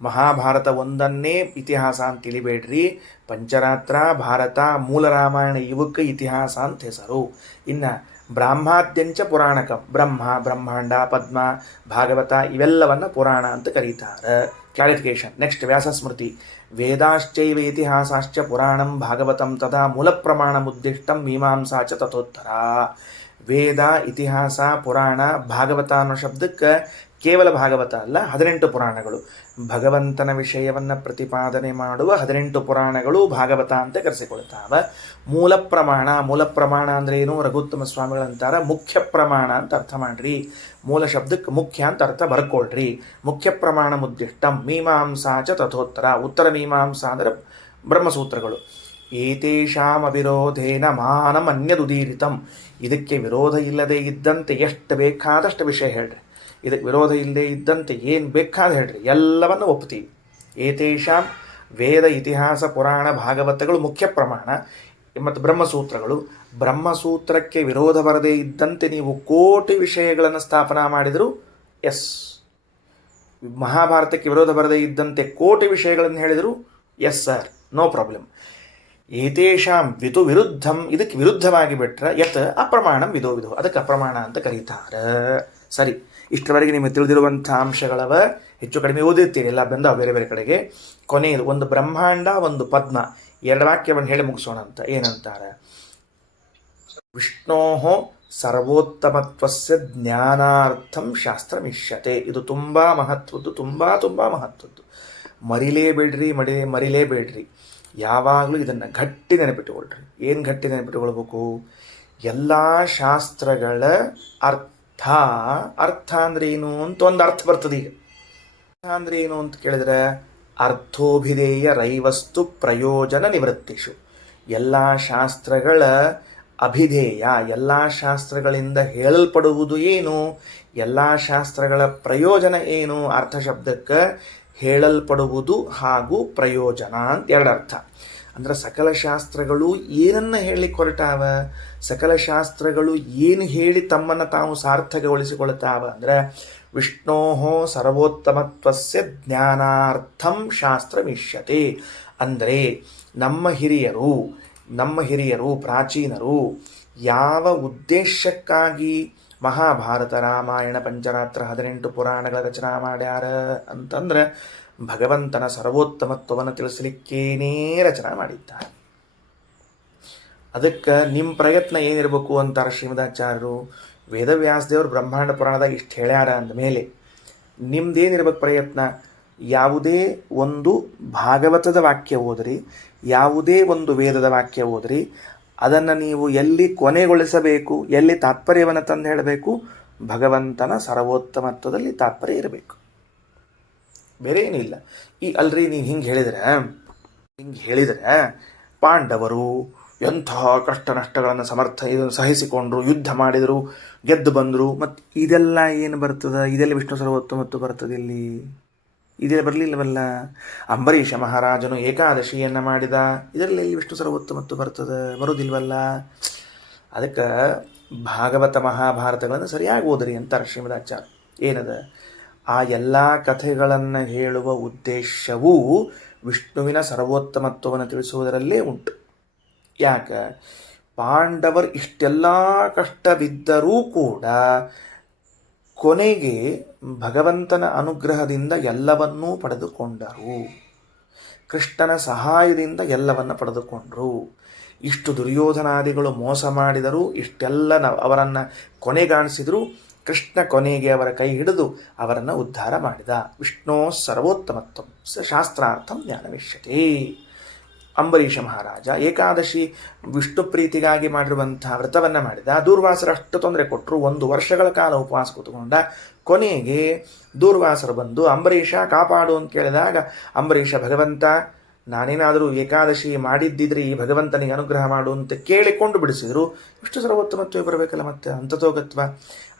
ಮಹಾಭಾರತ ಒಂದನ್ನೇ ಇತಿಹಾಸ ಅಂತ ತಿಳಿಬೇಡ್ರಿ. ಪಂಚರಾತ್ರ, ಭಾರತ, ಮೂಲ ರಾಮಾಯಣ ಇವಕ್ಕೆ ಇತಿಹಾಸ ಅಂತ ಹೆಸರು. ಇನ್ನು ಬ್ರಾಹ್ಮಾದ್ಯಂಚ ಪುರಾಣಕಂ, ಬ್ರಹ್ಮ, ಬ್ರಹ್ಮಾಂಡ, ಪದ್ಮ, ಭಾಗವತ ಇವೆಲ್ಲವನ್ನ ಪುರಾಣ ಅಂತ ಕರೀತಾರೆ. ಕ್ಲಾರಿಫಿಕೇಶನ್. ನೆಕ್ಸ್ಟ್ ವ್ಯಾಸಸ್ಮೃತಿ. ವೇದಾಶ್ಚೈವ ಇತಿಹಾಸಾಶ್ಚ ಪುರಾಣಂ ಭಾಗವತಂ ತಥಾ ಮೂಲ ಪ್ರಮಾಣಮುದ್ದಿಷ್ಟಂ ಮೀಮಾಂಸಾ ಚ ತಥೋತ್ತರ. ವೇದ, ಇತಿಹಾಸ, ಪುರಾಣ, ಭಾಗವತ ಅನ್ನೋ ಶಬ್ದಕ್ಕೆ ಕೇವಲ ಭಾಗವತ ಅಲ್ಲ, 18 ಪುರಾಣಗಳು, ಭಗವಂತನ ವಿಷಯವನ್ನು ಪ್ರತಿಪಾದನೆ ಮಾಡುವ 18 ಪುರಾಣಗಳು ಭಾಗವತ ಅಂತ ಕರೆಸಿಕೊಳ್ತಾವ. ಮೂಲ ಪ್ರಮಾಣ, ಮೂಲ ಪ್ರಮಾಣ ಅಂದ್ರೆ ಏನು? ರಘುತ್ತಮ ಸ್ವಾಮಿಗಳಂತಾರ ಮುಖ್ಯ ಪ್ರಮಾಣ ಅಂತ ಅರ್ಥ ಮಾಡ್ರಿ. ಮೂಲ ಶಬ್ದಕ್ಕೆ ಮುಖ್ಯ ಅಂತ ಅರ್ಥ ಬರ್ಕೊಳ್ರಿ. ಮುಖ್ಯ ಪ್ರಮಾಣ ಮುದ್ದಿಷ್ಟಂ ಮೀಮಾಂಸಾ ಚ ತಥೋತ್ತರ. ಉತ್ತರ ಮೀಮಾಂಸಾ ಅಂದ್ರೆ ಬ್ರಹ್ಮಸೂತ್ರಗಳು. ಏತೇಷಾಂ ಅವಿರೋಧೇನ ಮಾನಂ ಅನ್ಯದುದೀರಿತಂ. ಇದಕ್ಕೆ ವಿರೋಧ ಇಲ್ಲದೆ ಇದ್ದಂತೆ ಎಷ್ಟು ಬೇಕಾದಷ್ಟು ವಿಷಯ ಹೇಳ್ರಿ. ಇದಕ್ಕೆ ವಿರೋಧ ಇಲ್ಲದೆ ಇದ್ದಂತೆ ಏನು ಬೇಕಾದ ಹೇಳ್ರಿ, ಎಲ್ಲವನ್ನು ಒಪ್ತೀವಿ. ಏತೇಷಾಂ ವೇದ, ಇತಿಹಾಸ, ಪುರಾಣ, ಭಾಗವತಗಳು ಮುಖ್ಯ ಪ್ರಮಾಣ ಮತ್ತು ಬ್ರಹ್ಮಸೂತ್ರಗಳು. ಬ್ರಹ್ಮಸೂತ್ರಕ್ಕೆ ವಿರೋಧ ಬರದೇ ಇದ್ದಂತೆ ನೀವು ಕೋಟಿ ವಿಷಯಗಳನ್ನು ಸ್ಥಾಪನಾ ಮಾಡಿದರು ಎಸ್. ಮಹಾಭಾರತಕ್ಕೆ ವಿರೋಧ ಬರದೇ ಇದ್ದಂತೆ ಕೋಟಿ ವಿಷಯಗಳನ್ನು ಹೇಳಿದರು ಎಸ್ ಸರ್, ನೋ ಪ್ರಾಬ್ಲಮ್. ಏತೇಷಾಂ ವಿತು ವಿರುದ್ಧಂ, ಇದಕ್ಕೆ ವಿರುದ್ಧವಾಗಿ ಬಿಟ್ರೆ ಯತ್ ಅಪ್ರಮಾಣಂ ವಿಧೋ ವಿಧೋ, ಅದಕ್ಕೆ ಅಪ್ರಮಾಣ ಅಂತ ಕರೀತಾರೆ. ಸರಿ, ಇಷ್ಟರವರೆಗೆ ನಿಮಗೆ ತಿಳಿದಿರುವಂಥ ಅಂಶಗಳವ. ಹೆಚ್ಚು ಕಡಿಮೆ ಓದಿರ್ತೀರಿ, ಎಲ್ಲ ಬಂದಾವ ಬೇರೆ ಬೇರೆ ಕಡೆಗೆ. ಕೊನೆಯದು ಒಂದು ಬ್ರಹ್ಮಾಂಡ, ಒಂದು ಪದ್ಮ, 2 ವಾಕ್ಯವನ್ನು ಹೇಳಿ ಮುಗಿಸೋಣ ಅಂತ. ಏನಂತಾರೆ? ವಿಷ್ಣೋ ಸರ್ವೋತ್ತಮತ್ವಸ್ಯ ಜ್ಞಾನಾರ್ಥಂ ಶಾಸ್ತ್ರಮಿಷ್ಯತೆ. ಇದು ತುಂಬ ಮಹತ್ವದ್ದು, ತುಂಬ ಮಹತ್ವದ್ದು. ಮರಿಲೇಬೇಡ್ರಿ. ಯಾವಾಗಲೂ ಇದನ್ನು ಗಟ್ಟಿ ನೆನಪಿಟ್ಟುಕೊಳ್ರಿ. ಏನು ಗಟ್ಟಿ ನೆನಪಿಟ್ಟುಕೊಳ್ಬೇಕು? ಎಲ್ಲ ಶಾಸ್ತ್ರಗಳ ಅರ್ಥ ಅಂದ್ರೆ ಏನು ಅಂತ ಒಂದು ಅರ್ಥ ಬರ್ತದೆ. ಈಗ ಅಂದ್ರೆ ಏನು ಅಂತ ಕೇಳಿದ್ರೆ, ಅರ್ಥೋಭಿಧೇಯ ರೈವಸ್ತು ಪ್ರಯೋಜನ ನಿವೃತ್ತಿಷು. ಎಲ್ಲ ಶಾಸ್ತ್ರಗಳ ಅಭಿಧೇಯ, ಎಲ್ಲ ಶಾಸ್ತ್ರಗಳಿಂದ ಹೇಳಲ್ಪಡುವುದು ಏನು, ಎಲ್ಲ ಶಾಸ್ತ್ರಗಳ ಪ್ರಯೋಜನ ಏನು. ಅರ್ಥ ಶಬ್ದಕ್ಕೆ ಹೇಳಲ್ಪಡುವುದು ಹಾಗೂ ಪ್ರಯೋಜನ ಅಂತ 2 ಅರ್ಥ. ಅಂದ್ರೆ ಸಕಲ ಶಾಸ್ತ್ರಗಳು ಏನನ್ನ ಹೇಳಿ ಹೊರಟಾವ, ಸಕಲ ಶಾಸ್ತ್ರಗಳು ಏನು ಹೇಳಿ ತಮ್ಮನ್ನು ತಾವು ಸಾರ್ಥಕಗೊಳಿಸಿಕೊಳ್ತಾವ ಅಂದ್ರೆ, ವಿಷ್ಣೋ ಸರ್ವೋತ್ತಮತ್ವಸ್ಯ ಜ್ಞಾನಾರ್ಥಂ ಶಾಸ್ತ್ರಮಿಷ್ಯತೆ. ಅಂದರೆ ನಮ್ಮ ಹಿರಿಯರು ನಮ್ಮ ಹಿರಿಯರು ಪ್ರಾಚೀನರು ಯಾವ ಉದ್ದೇಶಕ್ಕಾಗಿ ಮಹಾಭಾರತ ರಾಮಾಯಣ ಪಂಚರಾತ್ರ 18 ಪುರಾಣಗಳ ರಚನಾ ಮಾಡ್ಯಾರ ಅಂತಂದ್ರೆ ಭಗವಂತನ ಸರ್ವೋತ್ತಮತ್ವವನ್ನು ತಿಳಿಸಲಿಕ್ಕೇನೇ ರಚನಾ ಮಾಡಿದ್ದಾರೆ. ಅದಕ್ಕೆ ನಿಮ್ಮ ಪ್ರಯತ್ನ ಏನಿರಬೇಕು ಅಂತಾರೆ ಶ್ರೀಮದಾಚಾರ್ಯರು. ವೇದವ್ಯಾಸದೇವರು ಬ್ರಹ್ಮಾಂಡ ಪುರಾಣದಾಗ ಇಷ್ಟು ಹೇಳ್ಯಾರ ಅಂದಮೇಲೆ ನಿಮ್ದೇನಿರ್ಬೇಕು ಪ್ರಯತ್ನ? ಯಾವುದೇ ಒಂದು ಭಾಗವತದ ವಾಕ್ಯ ಓದ್ರಿ, ಯಾವುದೇ ಒಂದು ವೇದದ ವಾಕ್ಯ ಓದ್ರಿ, ಅದನ್ನು ನೀವು ಎಲ್ಲಿ ಕೊನೆಗೊಳಿಸಬೇಕು, ಎಲ್ಲಿ ತಾತ್ಪರ್ಯವನ್ನು ತಂದು ಹೇಳಬೇಕು, ಭಗವಂತನ ಸರ್ವೋತ್ತಮತ್ವದಲ್ಲಿ ತಾತ್ಪರ್ಯ ಇರಬೇಕು, ಬೇರೆ ಏನಿಲ್ಲ. ಈ ಅಲ್ರಿ ನೀವು ಹಿಂಗೆ ಹೇಳಿದ್ರೆ ಪಾಂಡವರು ಎಂತಹ ಕಷ್ಟ ನಷ್ಟಗಳನ್ನು ಸಹಿಸಿಕೊಂಡ್ರು, ಯುದ್ಧ ಮಾಡಿದರು, ಗೆದ್ದು ಬಂದರು, ಮತ್ತು ಇದೆಲ್ಲ ಏನು ಬರ್ತದೆ? ಇದೆಲ್ಲ ವಿಷ್ಣು ಸರ್ವೋತ್ತಮತ್ವ ಬರ್ತದೆ? ಇಲ್ಲಿ ಇದೇ ಬರಲಿಲ್ಲವಲ್ಲ. ಅಂಬರೀಷ ಮಹಾರಾಜನು ಏಕಾದಶಿಯನ್ನು ಮಾಡಿದ, ಇದರಲ್ಲಿ ವಿಷ್ಣು ಸರ್ವೋತ್ತಮತ್ವ ಬರ್ತದೆ? ಬರೋದಿಲ್ವಲ್ಲ. ಅದಕ್ಕೆ ಭಾಗವತ ಮಹಾಭಾರತಗಳನ್ನು ಸರಿಯಾಗಿ ಓದ್ರಿ ಅಂತಾರೆ ಶ್ರೀಮದಾಚಾರ್ಯ. ಏನದ ಆ ಎಲ್ಲ ಕಥೆಗಳನ್ನು ಹೇಳುವ ಉದ್ದೇಶವೂ ವಿಷ್ಣುವಿನ ಸರ್ವೋತ್ತಮತ್ವವನ್ನು ತಿಳಿಸುವುದರಲ್ಲೇ ಉಂಟು. ಯಾಕೆ? ಪಾಂಡವರು ಇಷ್ಟೆಲ್ಲ ಕಷ್ಟ ಬಿದ್ದರೂ ಕೂಡ ಕೊನೆಗೆ ಭಗವಂತನ ಅನುಗ್ರಹದಿಂದ ಎಲ್ಲವನ್ನೂ ಪಡೆದುಕೊಂಡರು, ಕೃಷ್ಣನ ಸಹಾಯದಿಂದ ಎಲ್ಲವನ್ನು ಪಡೆದುಕೊಂಡರು. ಇಷ್ಟು ದುರ್ಯೋಧನಾದಿಗಳು ಮೋಸ ಮಾಡಿದರು, ಇಷ್ಟೆಲ್ಲ ಅವರನ್ನು ಕೊನೆಗಾಣಿಸಿದರು. ಕೃಷ್ಣ ಕೊನೆಗೆ ಅವರ ಕೈ ಹಿಡಿದು ಅವರನ್ನು ಉದ್ಧಾರ ಮಾಡಿದ. ವಿಷ್ಣು ಸರ್ವೋತ್ತಮತ್ವ ಶಾಸ್ತ್ರಾರ್ಥಂ ಜ್ಞಾನವಿಷ್ಯತೆ. ಅಂಬರೀಷ ಮಹಾರಾಜ ಏಕಾದಶಿ ವಿಷ್ಣು ಪ್ರೀತಿಗಾಗಿ ಮಾಡಿರುವಂತಹ ವ್ರತವನ್ನು ಮಾಡಿದ. ದೂರ್ವಾಸರು ಅಷ್ಟು ತೊಂದರೆ ಕೊಟ್ಟರು, 1 ವರ್ಷಗಳ ಕಾಲ ಉಪವಾಸ ಕೂತ್ಕೊಂಡ. ಕೊನೆಗೆ ದೂರ್ವಾಸರು ಬಂದು ಅಂಬರೀಷ ಕಾಪಾಡು ಅಂತ ಕೇಳಿದಾಗ ಅಂಬರೀಷ, ಭಗವಂತ ನಾನೇನಾದರೂ ಏಕಾದಶಿ ಮಾಡಿದ್ದಿದ್ರೆ ಈ ಭಗವಂತನಿಗೆ ಅನುಗ್ರಹ ಮಾಡು ಅಂತ ಕೇಳಿಕೊಂಡು ಬಿಡಿಸಿದ್ರು. ವಿಷ್ಣು ಸರ್ವೋತ್ತಮತ್ವ ಬರಬೇಕಲ್ಲ, ಮತ್ತೆ ಅಂತತೋಗತ್ವ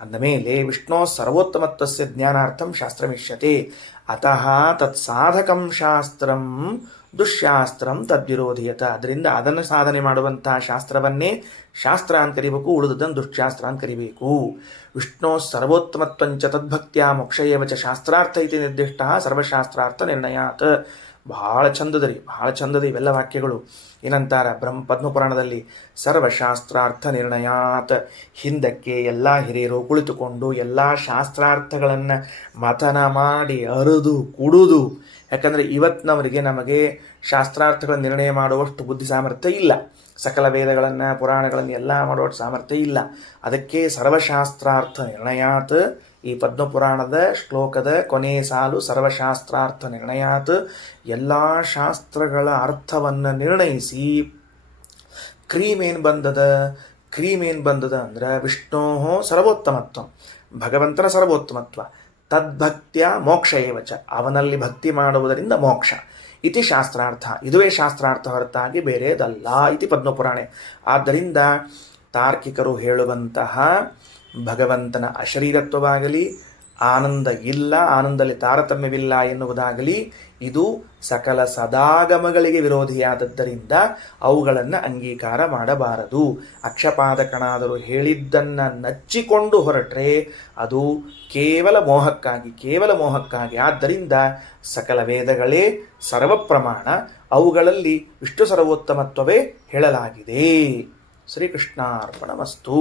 ಅಂದ ಮೇಲೆ ವಿಷ್ಣು ಸರ್ವೋತ್ತಮತ್ವಸ್ಯ ಜ್ಞಾನಾರ್ಥಂ ಶಾಸ್ತ್ರಮಿಷ್ಯತೆ. ಅತಃ ತತ್ ಸಾಧಕಂ ಶಾಸ್ತ್ರಂ ದುಶ್ಯಾಸ್ತ್ರಂ ತದ್ವಿರೋಧಿಯತ. ಅದರಿಂದ ಅದನ್ನು ಸಾಧನೆ ಮಾಡುವಂತಹ ಶಾಸ್ತ್ರವನ್ನೇ ಶಾಸ್ತ್ರ ಅಂತ ಕರಿಬೇಕು, ಉಳಿದದನ್ನು ದುಶ್ಯಾಸ್ತ್ರ ಅಂತ ಕರಿಬೇಕು. ವಿಷ್ಣು ಸರ್ವೋತ್ತಮತ್ವಂಚ ತದ್ಭಕ್ತಿಯ ಮೋಕ್ಷಯೇವಚ ಶಾಸ್ತ್ರಾರ್ಥ ಇತಿ ನಿರ್ದಿಷ್ಟ ಸರ್ವಶಾಸ್ತ್ರಾರ್ಥ ನಿರ್ಣಯಾತ್. ಭಾಳ ಚಂದದ ಇವೆಲ್ಲ ವಾಕ್ಯಗಳು. ಏನಂತಾರ ಪದ್ಮಪುರಾಣದಲ್ಲಿ? ಸರ್ವಶಾಸ್ತ್ರಾರ್ಥ ನಿರ್ಣಯಾತ್. ಹಿಂದಕ್ಕೆ ಎಲ್ಲ ಹಿರಿಯರು ಕುಳಿತುಕೊಂಡು ಎಲ್ಲ ಶಾಸ್ತ್ರಾರ್ಥಗಳನ್ನು ಮಥನ ಮಾಡಿ ಅರಿದು ಕುಡಿದು, ಯಾಕಂದರೆ ಇವತ್ತಿನವರಿಗೆ ನಮಗೆ ಶಾಸ್ತ್ರಾರ್ಥಗಳನ್ನು ನಿರ್ಣಯ ಮಾಡುವಷ್ಟು ಬುದ್ಧಿ ಸಾಮರ್ಥ್ಯ ಇಲ್ಲ, ಸಕಲ ವೇದಗಳನ್ನು ಪುರಾಣಗಳನ್ನು ಎಲ್ಲ ಮಾಡುವಷ್ಟು ಸಾಮರ್ಥ್ಯ ಇಲ್ಲ. ಅದಕ್ಕೆ ಸರ್ವಶಾಸ್ತ್ರಾರ್ಥ ನಿರ್ಣಯಾತ್. ಈ ಪದ್ಮಪುರಾಣದ ಶ್ಲೋಕದ ಕೊನೆಯ ಸಾಲು ಸರ್ವಶಾಸ್ತ್ರಾರ್ಥ ನಿರ್ಣಯಾತ್. ಎಲ್ಲ ಶಾಸ್ತ್ರಗಳ ಅರ್ಥವನ್ನು ನಿರ್ಣಯಿಸಿ ಕ್ರೀಮ್ ಏನು ಬಂದದ ಅಂದ್ರೆ ವಿಷ್ಣೋ ಸರ್ವೋತ್ತಮತ್ವ, ಭಗವಂತನ ಸರ್ವೋತ್ತಮತ್ವ. ತದ್ಭಕ್ತಿಯ ಮೋಕ್ಷ ಏವಚ, ಅವನಲ್ಲಿ ಭಕ್ತಿ ಮಾಡುವುದರಿಂದ ಮೋಕ್ಷ. ಇತಿ ಶಾಸ್ತ್ರಾರ್ಥ, ಇದುವೇ ಶಾಸ್ತ್ರಾರ್ಥ ಹೊರತಾಗಿ ಬೇರೆದಲ್ಲ. ಇತಿ ಪದ್ಮಪುರಾಣೆ. ಆದ್ದರಿಂದ ತಾರ್ಕಿಕರು ಹೇಳುವಂತಹ ಭಗವಂತನ ಅಶರೀರತ್ವವಾಗಲಿ, ಆನಂದ ಇಲ್ಲ, ಆನಂದದಲ್ಲಿ ತಾರತಮ್ಯವಿಲ್ಲ ಎನ್ನುವುದಾಗಲಿ, ಇದು ಸಕಲ ಸದಾಗಮಗಳಿಗೆ ವಿರೋಧಿಯಾದದ್ದರಿಂದ ಅವುಗಳನ್ನು ಅಂಗೀಕಾರ ಮಾಡಬಾರದು. ಅಕ್ಷಪಾದಕನಾದರೂ ಹೇಳಿದ್ದನ್ನು ನಚ್ಚಿಕೊಂಡು ಹೊರಟ್ರೆ ಅದು ಕೇವಲ ಮೋಹಕ್ಕಾಗಿ. ಆದ್ದರಿಂದ ಸಕಲ ವೇದಗಳೇ ಸರ್ವಪ್ರಮಾಣ, ಅವುಗಳಲ್ಲಿ ವಿಷ್ಣು ಸರ್ವೋತ್ತಮತ್ವವೇ ಹೇಳಲಾಗಿದೆ. ಶ್ರೀಕೃಷ್ಣಾರ್ಪಣಮಸ್ತು.